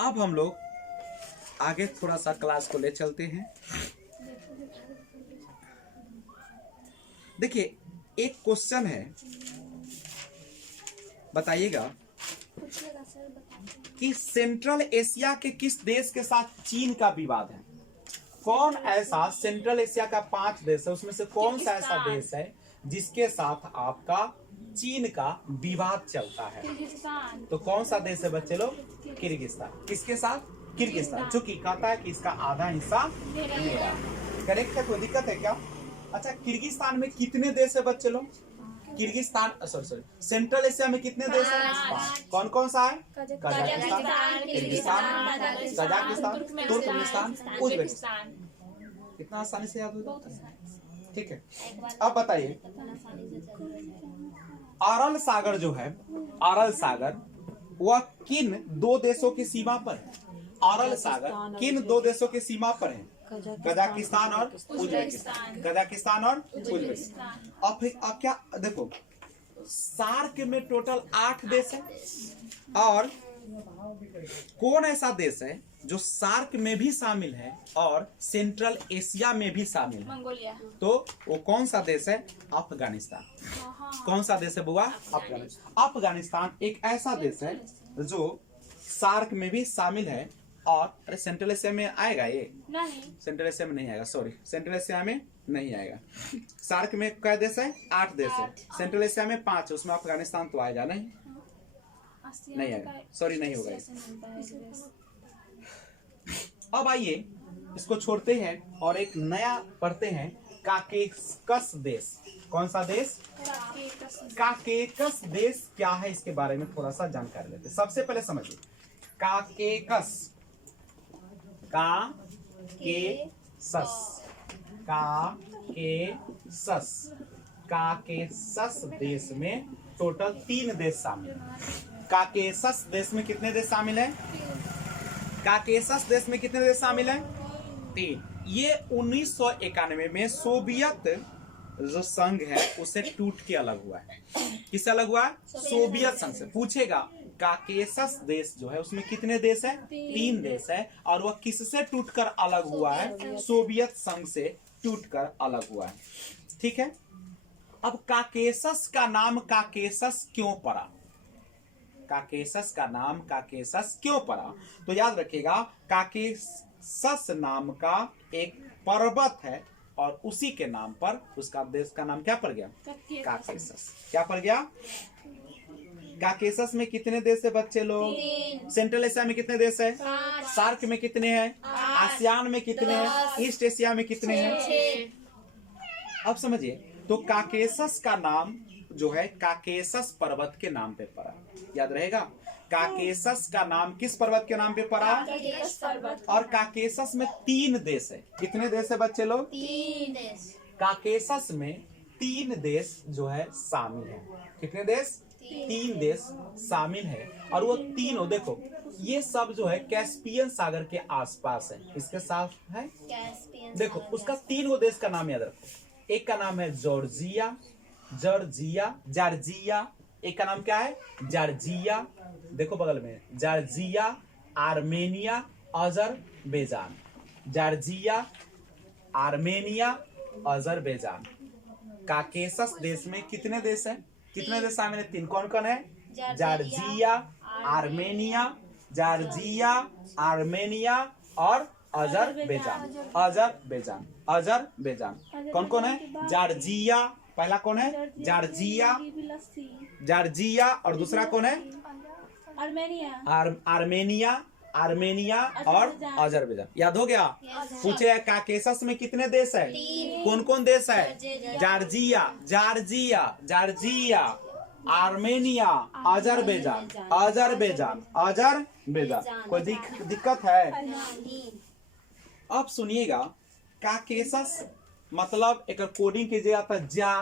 अब हम लोग आगे थोड़ा सा क्लास को ले चलते हैं। देखिए एक क्वेश्चन है, बताइएगा कि सेंट्रल एशिया के किस देश के साथ चीन का विवाद है? कौन ऐसा सेंट्रल एशिया का 5 देश है उसमें से कौन सा ऐसा देश है जिसके साथ आपका चीन का विवाद चलता है? तो कौन सा देश है बच्चे लोग? किर्गिस्तान। किसके साथ? किर्गिस्तान, जो कि कहता है कि इसका आधा हिस्सा मेरा। करेक्ट है? कोई दिक्कत है क्या? अच्छा, किर्गिस्तान में कितने देश है बच्चे लोग? किर्गिस्तान सॉरी सेंट्रल एशिया में कितने देश हैं? कौन कौन सा है? Kazakhstan, Kyrgyzstan, Tajikistan, Turkmenistan, Uzbekistan. कितना आसानी से याद हो जाता है, ठीक है। अब बताइए अरल सागर जो है, अरल सागर वह किन 2 देशों की सीमा पर है? अरल सागर किन 2 देशों की सीमा पर है? कजाकिस्तान और उज्बेकिस्तान। कजाकिस्तान और उज्बेकिस्तान। अब क्या देखो, सार्क में टोटल 8 देश है, और कौन ऐसा देश है जो सार्क में भी शामिल है और सेंट्रल एशिया में भी शामिल है? मंगोलिया। तो वो कौन सा देश है? अफगानिस्तान। कौन सा देश है बुआ? अफगानिस्तान। अफगानिस्तान एक ऐसा देश है जो सार्क में भी शामिल है। और अरे सेंट्रल एशिया में आएगा ये? नहीं, सेंट्रल एशिया में नहीं आएगा, सॉरी, सेंट्रल एशिया में नहीं आएगा। सार्क में क्या देश है? 8 देश है। सेंट्रल एशिया में 5 है, उसमें अफगानिस्तान तो आएगा नहीं, नहीं आएगा, सॉरी नहीं होगा। अब आइए इसको छोड़ते हैं और एक नया पढ़ते हैं, काकेकस देश। कौन सा देश? काकेकस देश क्या है इसके बारे में थोड़ा सा जानकारी लेते हैं। सबसे पहले समझिए काकेकस, काकेसस देश में टोटल 3 देश शामिल हैं। काकेसस देश में कितने देश शामिल हैं? काकेसस देश में कितने देश शामिल हैं? 3। ये 1991 में सोवियत जो संघ है उसे टूट के अलग हुआ है। किससे अलग हुआ है? सोवियत संघ से। पूछेगा काकेसस देश जो है उसमें कितने देश है? 3 देश है। और वह किससे टूटकर अलग हुआ है? सोवियत संघ से टूटकर अलग हुआ है, ठीक है। अब काकेसस का नाम काकेसस क्यों पड़ा? काकेसस का नाम काकेसस क्यों पड़ा? तो याद रखिएगा काकेसस नाम का एक पर्वत है और उसी के नाम पर उसका देश का नाम क्या पड़ गया? काकेसस। क्या पड़ गया? काकेसस में कितने देश है बच्चे लोग? सेंट्रल एशिया में कितने देश है? सार्क में कितने हैं? आसियान में कितने हैं? ईस्ट एशिया में कितने हैं? अब समझिए, तो काकेसस का नाम जो है काकेसस पर्वत के नाम पे पड़ा। याद रहेगा, काकेसस का नाम किस पर्वत के नाम पे पड़ा? काकेशस पर्वत। और काकेसस में 3 देश है। कितने देश है बच्चे लोग? 3 देश। काकेसस में 3 देश जो है शामिल है। कितने देश? 3 देश शामिल है। और वो तीनों देखो, ये सब जो है कैस्पियन सागर के आसपास है। इसके साथ है कैस्पियन देखो, सागर उसका 3 गो देश का नाम याद रखो। एक का नाम है जॉर्जिया, जॉर्जिया। एक का नाम क्या है? जॉर्जिया। देखो बगल में Georgia, Armenia, Azerbaijan. Georgia, Armenia, Azerbaijan. Caucasus देश में कितने देश हैं? कितने देश शामिल है? 3। कौन कौन है? जॉर्जिया, आर्मेनिया, जॉर्जिया, आर्मेनिया और अजरबैजान। अजरबैजान कौन कौन है? जॉर्जिया, पहला कौन है? जॉर्जिया और दूसरा कौन है? आर्मेनिया और अजरबैजान। याद हो गया? पूछे काकेसस में कितने देश है? कौन कौन देश है? Georgia, Armenia, Azerbaijan. कोई दिक्कत है? अब सुनिएगा, काकेसस मतलब एक कोडिंग कीजिएगा तो जा।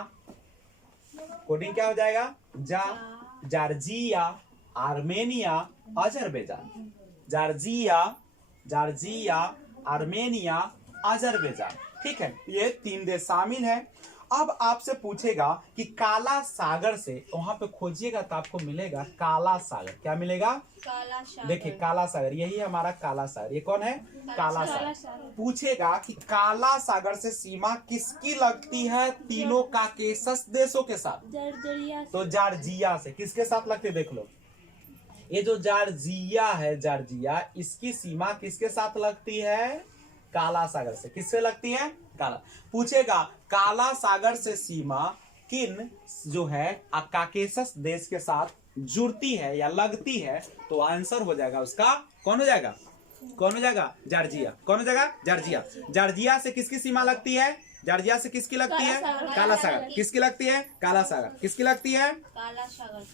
कोडिंग क्या हो जाएगा? जा। Georgia, Armenia, Azerbaijan. Georgia, Armenia, Azerbaijan. ठीक है, ये 3 देश शामिल है। अब आपसे पूछेगा कि काला सागर से, वहां पे खोजिएगा तो आपको मिलेगा काला सागर। क्या मिलेगा? काला सागर। देखिए काला सागर, यही है हमारा काला सागर। ये कौन है? काला सागर। पूछेगा कि काला सागर से सीमा किसकी लगती है? तीनों काकेसस देशों के साथ। तो जॉर्जिया से। किसके साथ लगती है? देख लो, ये जो जॉर्जिया है, जॉर्जिया, इसकी सीमा किसके साथ लगती है? काला सागर से। किससे लगती है? काला। पूछेगा काला सागर से सीमा किन जो है काकेसस देश के साथ जुड़ती है या लगती है? तो आंसर हो जाएगा उसका, कौन हो जाएगा? जॉर्जिया। कौन हो जाएगा? जॉर्जिया। जॉर्जिया से किसकी सीमा लगती है? जॉर्जिया से किसकी लगती है? काला सागर। किसकी लगती है? काला सागर। किसकी लगती है? काला सागर।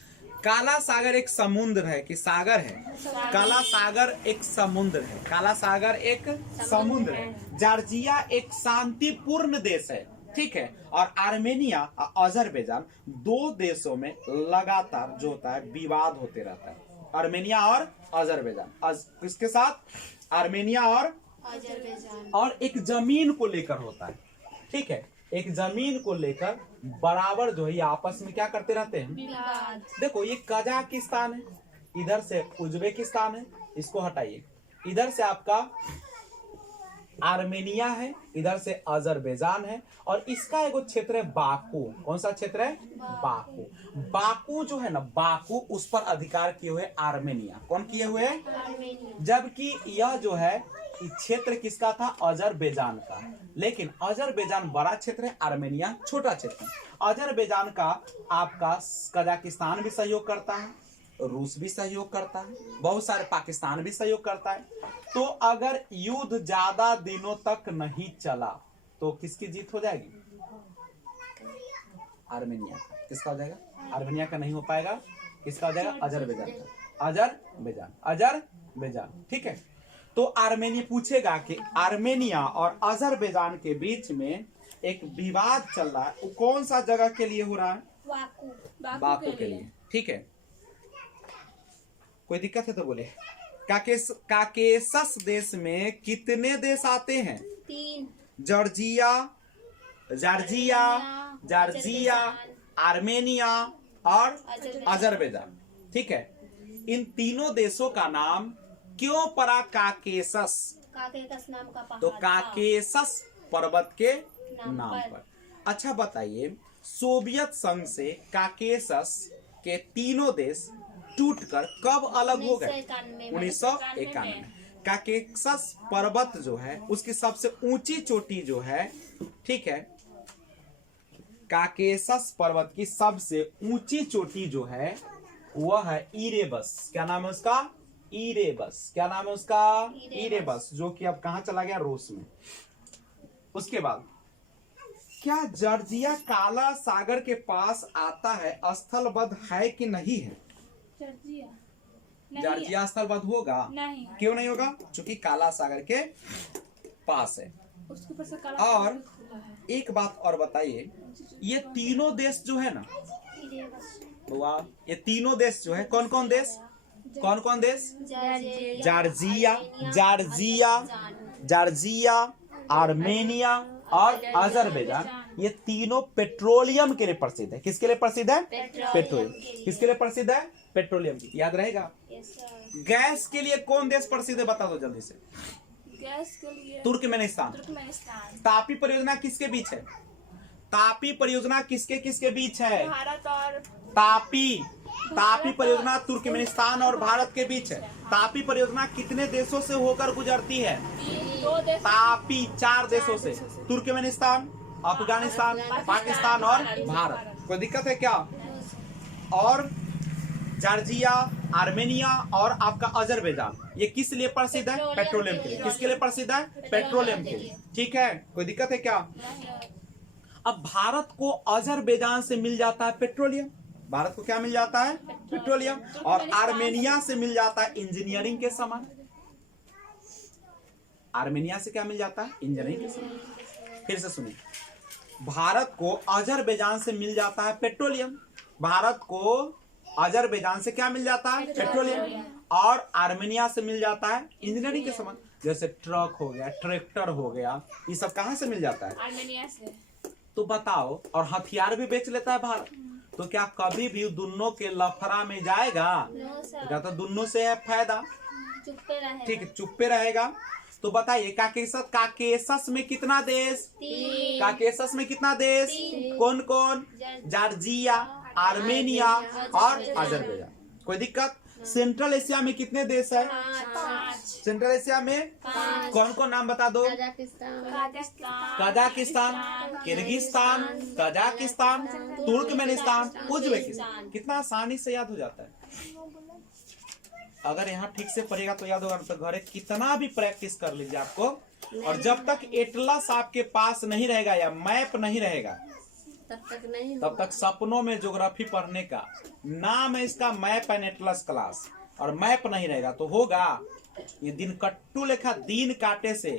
काला सागर एक समुद्र है कि सागर है? काला सागर एक समुद्र है। काला सागर एक समुद्र है। जॉर्जिया एक शांतिपूर्ण देश है। ठीक है। और आर्मेनिया और अजरबैजान 2 देशों में लगातार जो होता है विवाद होते रहता है। आर्मेनिया और अजरबैजान। किसके साथ? आर्मेनिया और अजरबैजान। और एक जमीन को लेकर होता है। ठीक है, एक जमीन को लेकर बराबर जो है आपस में क्या करते रहते हैं? विवाद। देखो, ये कजाकिस्तान है, इधर से उज्बेकिस्तान है, इसको हटाइए। इधर से आपका आर्मेनिया है, इधर से अजरबैजान है, और इसका एक क्षेत्र है बाकू। कौन सा क्षेत्र है? बाकू। बाकू जो है ना, बाकू, उस पर अधिकार किए हुए आर्मेनिया। कौन किए हुए? आर्मेनिया। जबकि यह जो है क्षेत्र किसका था? अजरबैजान का। लेकिन अजरबैजान बड़ा क्षेत्र है, आर्मेनिया छोटा क्षेत्र है। अजरबैजान का आपका कजाकिस्तान भी सहयोग करता है, रूस भी सहयोग करता है, बहुत सारे पाकिस्तान भी सहयोग करता है। तो अगर युद्ध ज्यादा दिनों तक नहीं चला तो किसकी जीत हो जाएगी? आर्मेनिया। किसका हो जाएगा? आर्मेनिया का नहीं हो पाएगा। किसका हो जाएगा? अजरबैजान का। अजरबैजान। ठीक है। तो आर्मेनिया पूछेगा कि आर्मेनिया और अजरबैजान के बीच में एक विवाद चल रहा है, वो कौन सा जगह के लिए हो रहा है? बाकू के लिए। ठीक है, कोई दिक्कत है तो बोले। काकेसस देश में कितने देश आते हैं? 3। जॉर्जिया, आर्मेनिया और अजरबैजान। ठीक है, इन तीनों देशों का नाम क्यों पड़ा काकेसस? काकेसस नाम का पहाड़ तो था। काकेसस पर्वत के नाम नाम पर। पर। अच्छा बताइए, सोवियत संघ से काकेसस के तीनों देश टूटकर कब अलग हो गए? 1991 में। काकेसस पर्वत जो है उसकी सबसे ऊंची चोटी जो है, ठीक है, काकेसस पर्वत की सबसे ऊंची चोटी जो है वह है इरेबस। क्या नाम है उसका? इरेबस। क्या नाम है उसका? इरेबस, जो कि अब कहां चला गया? रूस में। उसके बाद क्या जॉर्जिया काला सागर के पास आता है? स्थलबद्ध है कि नहीं है? जॉर्जिया स्थलबद्ध होगा? नहीं। क्यों नहीं होगा? क्योंकि काला सागर के पास है। उसके ऊपर से काला और खुला है। एक बात और बताइए, ये तीनों देश जो है ना, वाह, ये तीनों देश जो है, कौन कौन देश? कौन कौन देश? जॉर्जिया, आर्मेनिया और अजरबैजान, ये तीनों पेट्रोलियम के लिए प्रसिद्ध है। किसके लिए प्रसिद्ध है? पेट्रोलियम। किसके लिए प्रसिद्ध है? पेट्रोलियम की। याद रहेगा। गैस के लिए कौन देश प्रसिद्ध है? बता दो जल्दी से। गैस के लिए तुर्कमेनिस्तान। तापी परियोजना किसके बीच है? तापी परियोजना किसके किसके बीच है? भारत और तापी परियोजना तुर्कमेनिस्तान और भारत के बीच है। तापी परियोजना कितने देशों से होकर गुजरती है? 2 देश। तापी 4 देशों से, तुर्कमेनिस्तान, अफगानिस्तान, पाकिस्तान और भारत। कोई दिक्कत है क्या? और जॉर्जिया, आर्मेनिया और आपका अजरबैजान, ये किस लिए प्रसिद्ध है? पेट्रोलियम के लिए। किसके लिए प्रसिद्ध है? पेट्रोलियम के लिए। ठीक है, कोई दिक्कत है क्या? अब भारत को अजरबैजान से मिल जाता है पेट्रोलियम। भारत को क्या मिल जाता है? पेट्रोलियम। और आर्मेनिया से मिल जाता है इंजीनियरिंग के सामान। आर्मेनिया से क्या मिल जाता है? इंजीनियरिंग के सामान। फिर से सुनिए, भारत को अजरबैजान से मिल जाता है पेट्रोलियम। भारत को अजरबैजान से क्या मिल जाता है? पेट्रोलियम। और आर्मेनिया से मिल जाता है इंजीनियरिंग के सामान, जैसे ट्रक हो गया, ट्रैक्टर हो गया, ये सब कहां से मिल जाता है? आर्मेनिया से। तो बताओ, और हथियार भी बेच लेता है भारत, तो क्या कभी भी दोनों के लफड़ा में जाएगा? क्या तो दोनों से है फायदा। ठीक है, चुप्पे रहेगा। तो बताइए, काकेशस में कितना देश? काकेशस में कितना देश? कौन कौन? जॉर्जिया, आर्मेनिया और अजरबैजान। कोई दिक्कत? सेंट्रल एशिया में कितने देश है? सेंट्रल एशिया में कौन कौन नाम बता दो? Kazakhstan, Kyrgyzstan, Tajikistan, Turkmenistan, Uzbekistan. कितना आसानी से याद हो जाता है। अगर यहाँ ठीक से पढ़ेगा तो याद होगा, तो घरे कितना भी प्रैक्टिस कर लीजिए आपको। और जब तक एटलस आपके पास नहीं रहेगा या मैप नहीं रहेगा, तब तक सपनों में ज्योग्राफी पढ़ने का नाम है इसका मैप एंड एटलस क्लास। और मैप नहीं रहेगा तो होगा ये दिन कट्टू लेखा दिन काटे से,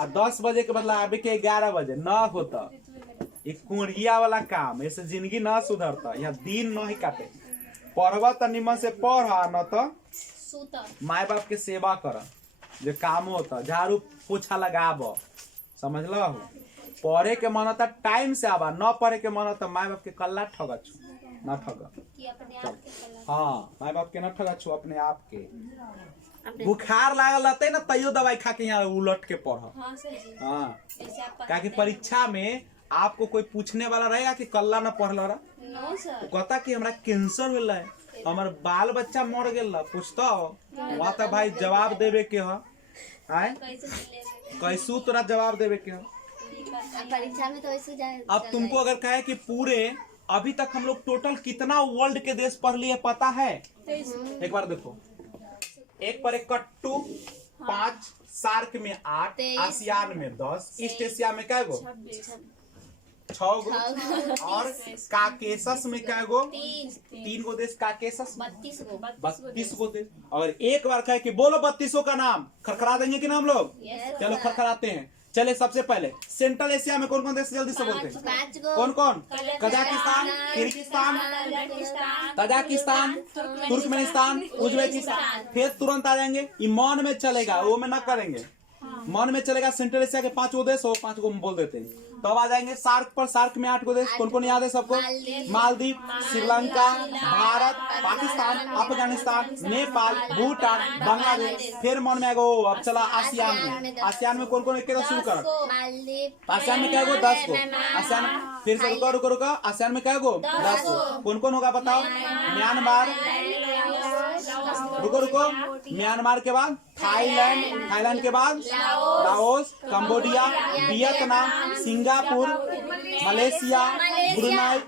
और 10 बजे के बदला अभी के 11 बजे ना होता। ये कुड़िया वाला काम, ऐसे जिंदगी ना सुधरता। यह दिन न ही काटे। पढ़वा तो निमन से पढ़, न तो माए बाप के सेवा कर, जो काम होता, झाड़ू पोछा लगाब, समझ लो। पढ़े के मन होता टाइम से आवा, न पढ़े के मन होता माए बाप के कल्ला ठगा छू, न ठगा। हाँ, माए बाप के न ठगा छू, अपने आप के। बुखार लागल रहते ना, तैयो दवाई खा के यहाँ उलट के पढ़। हाँ, क्या कि परीक्षा में आपको कोई पूछने वाला रहेगा कि कल्ला न पढ़ रहा, कहता कि हमरा कैंसर हो है, हमार बाल बच्चा मर गया, पूछता वहाँ तक भाई जवाब देवे के है, कैसू तोरा जवाब देवे के है। परीक्षा में तो ऐसे जाए। अब तुमको अगर कहे कि पूरे अभी तक हम लोग टोटल कितना वर्ल्ड के देश पढ़ लिए पता है? एक बार देखो, एक पर एक कट्टू, 5, सार्क में 8, आसियान में 10, ईस्ट एशिया में क्या गो? 6 गो। और काकेशस में क्या गो? 3 गो देश काकेशस। 32 गो देश। और एक बार कहे कि बोलो 32 का नाम, खरखरा देंगे कि ना हम लोग? चलो खरखराते हैं। चले, सबसे पहले सेंट्रल एशिया में कौन कौन देश जल्दी से बोलते हैं? कौन कौन? Kazakhstan, Kyrgyzstan, Tajikistan, Turkmenistan, Uzbekistan. फिर तुरंत आ जाएंगे, ईमान में चलेगा, वो में न करेंगे, मन में चलेगा। सेंट्रल एशिया के 5 गो देश हो, 5 गो बोल देते हैं। तब आ जाएंगे सार्क पर। सार्क में 8 गो देश, कौन कौन याद है सबको? मालदीव, श्रीलंका, भारत, पाकिस्तान, अफगानिस्तान, नेपाल, भूटान, बांग्लादेश। फिर मन में आएगा, अब चला आसियान में। आसियान में कौन कौन? एक शुरू कर। आसियान में क्या गो? 10 गो। आसियान, फिर से रुको रुको, आसियान में क्या गो? 10 गो। कौन कौन होगा बताओ? म्यांमार, रुको, म्यांमार के बाद थाईलैंड, थाईलैंड के बाद Laos, Cambodia, Vietnam, Singapore, Malaysia, Brunei,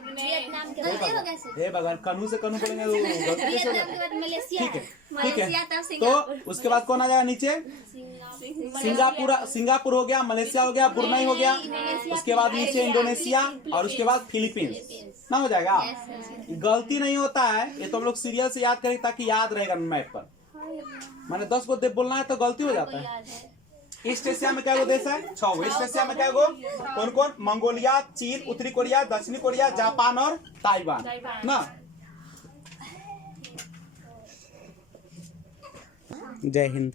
हे भगवान, कन्हू से कन्हू बोलेंगे तो गलती कैसे हो जाता है? मलेशिया ठीक है, है, ठीक है। मलेशिया तब तो सिंगापुर। उसके बाद कौन आ जाएगा नीचे? सिंगापुर हो गया, मलेशिया हो गया, ब्रुनई हो गया, उसके बाद नीचे इंडोनेशिया और उसके बाद फिलीपींस ना हो जाएगा। गलती नहीं होता है, ये तो हम लोग सीरियल से याद करें ताकि याद रहेगा मैप पर। मैंने 10 गो बोलना है तो गलती हो जाता है। याद है ईस्ट एशिया में क्या गो देश है? 6 गो। ईस्ट एशिया में क्या गो? कौन कौन? मंगोलिया, चीन, उत्तरी कोरिया, दक्षिणी कोरिया, जापान और ताइवान ना। जय हिंद।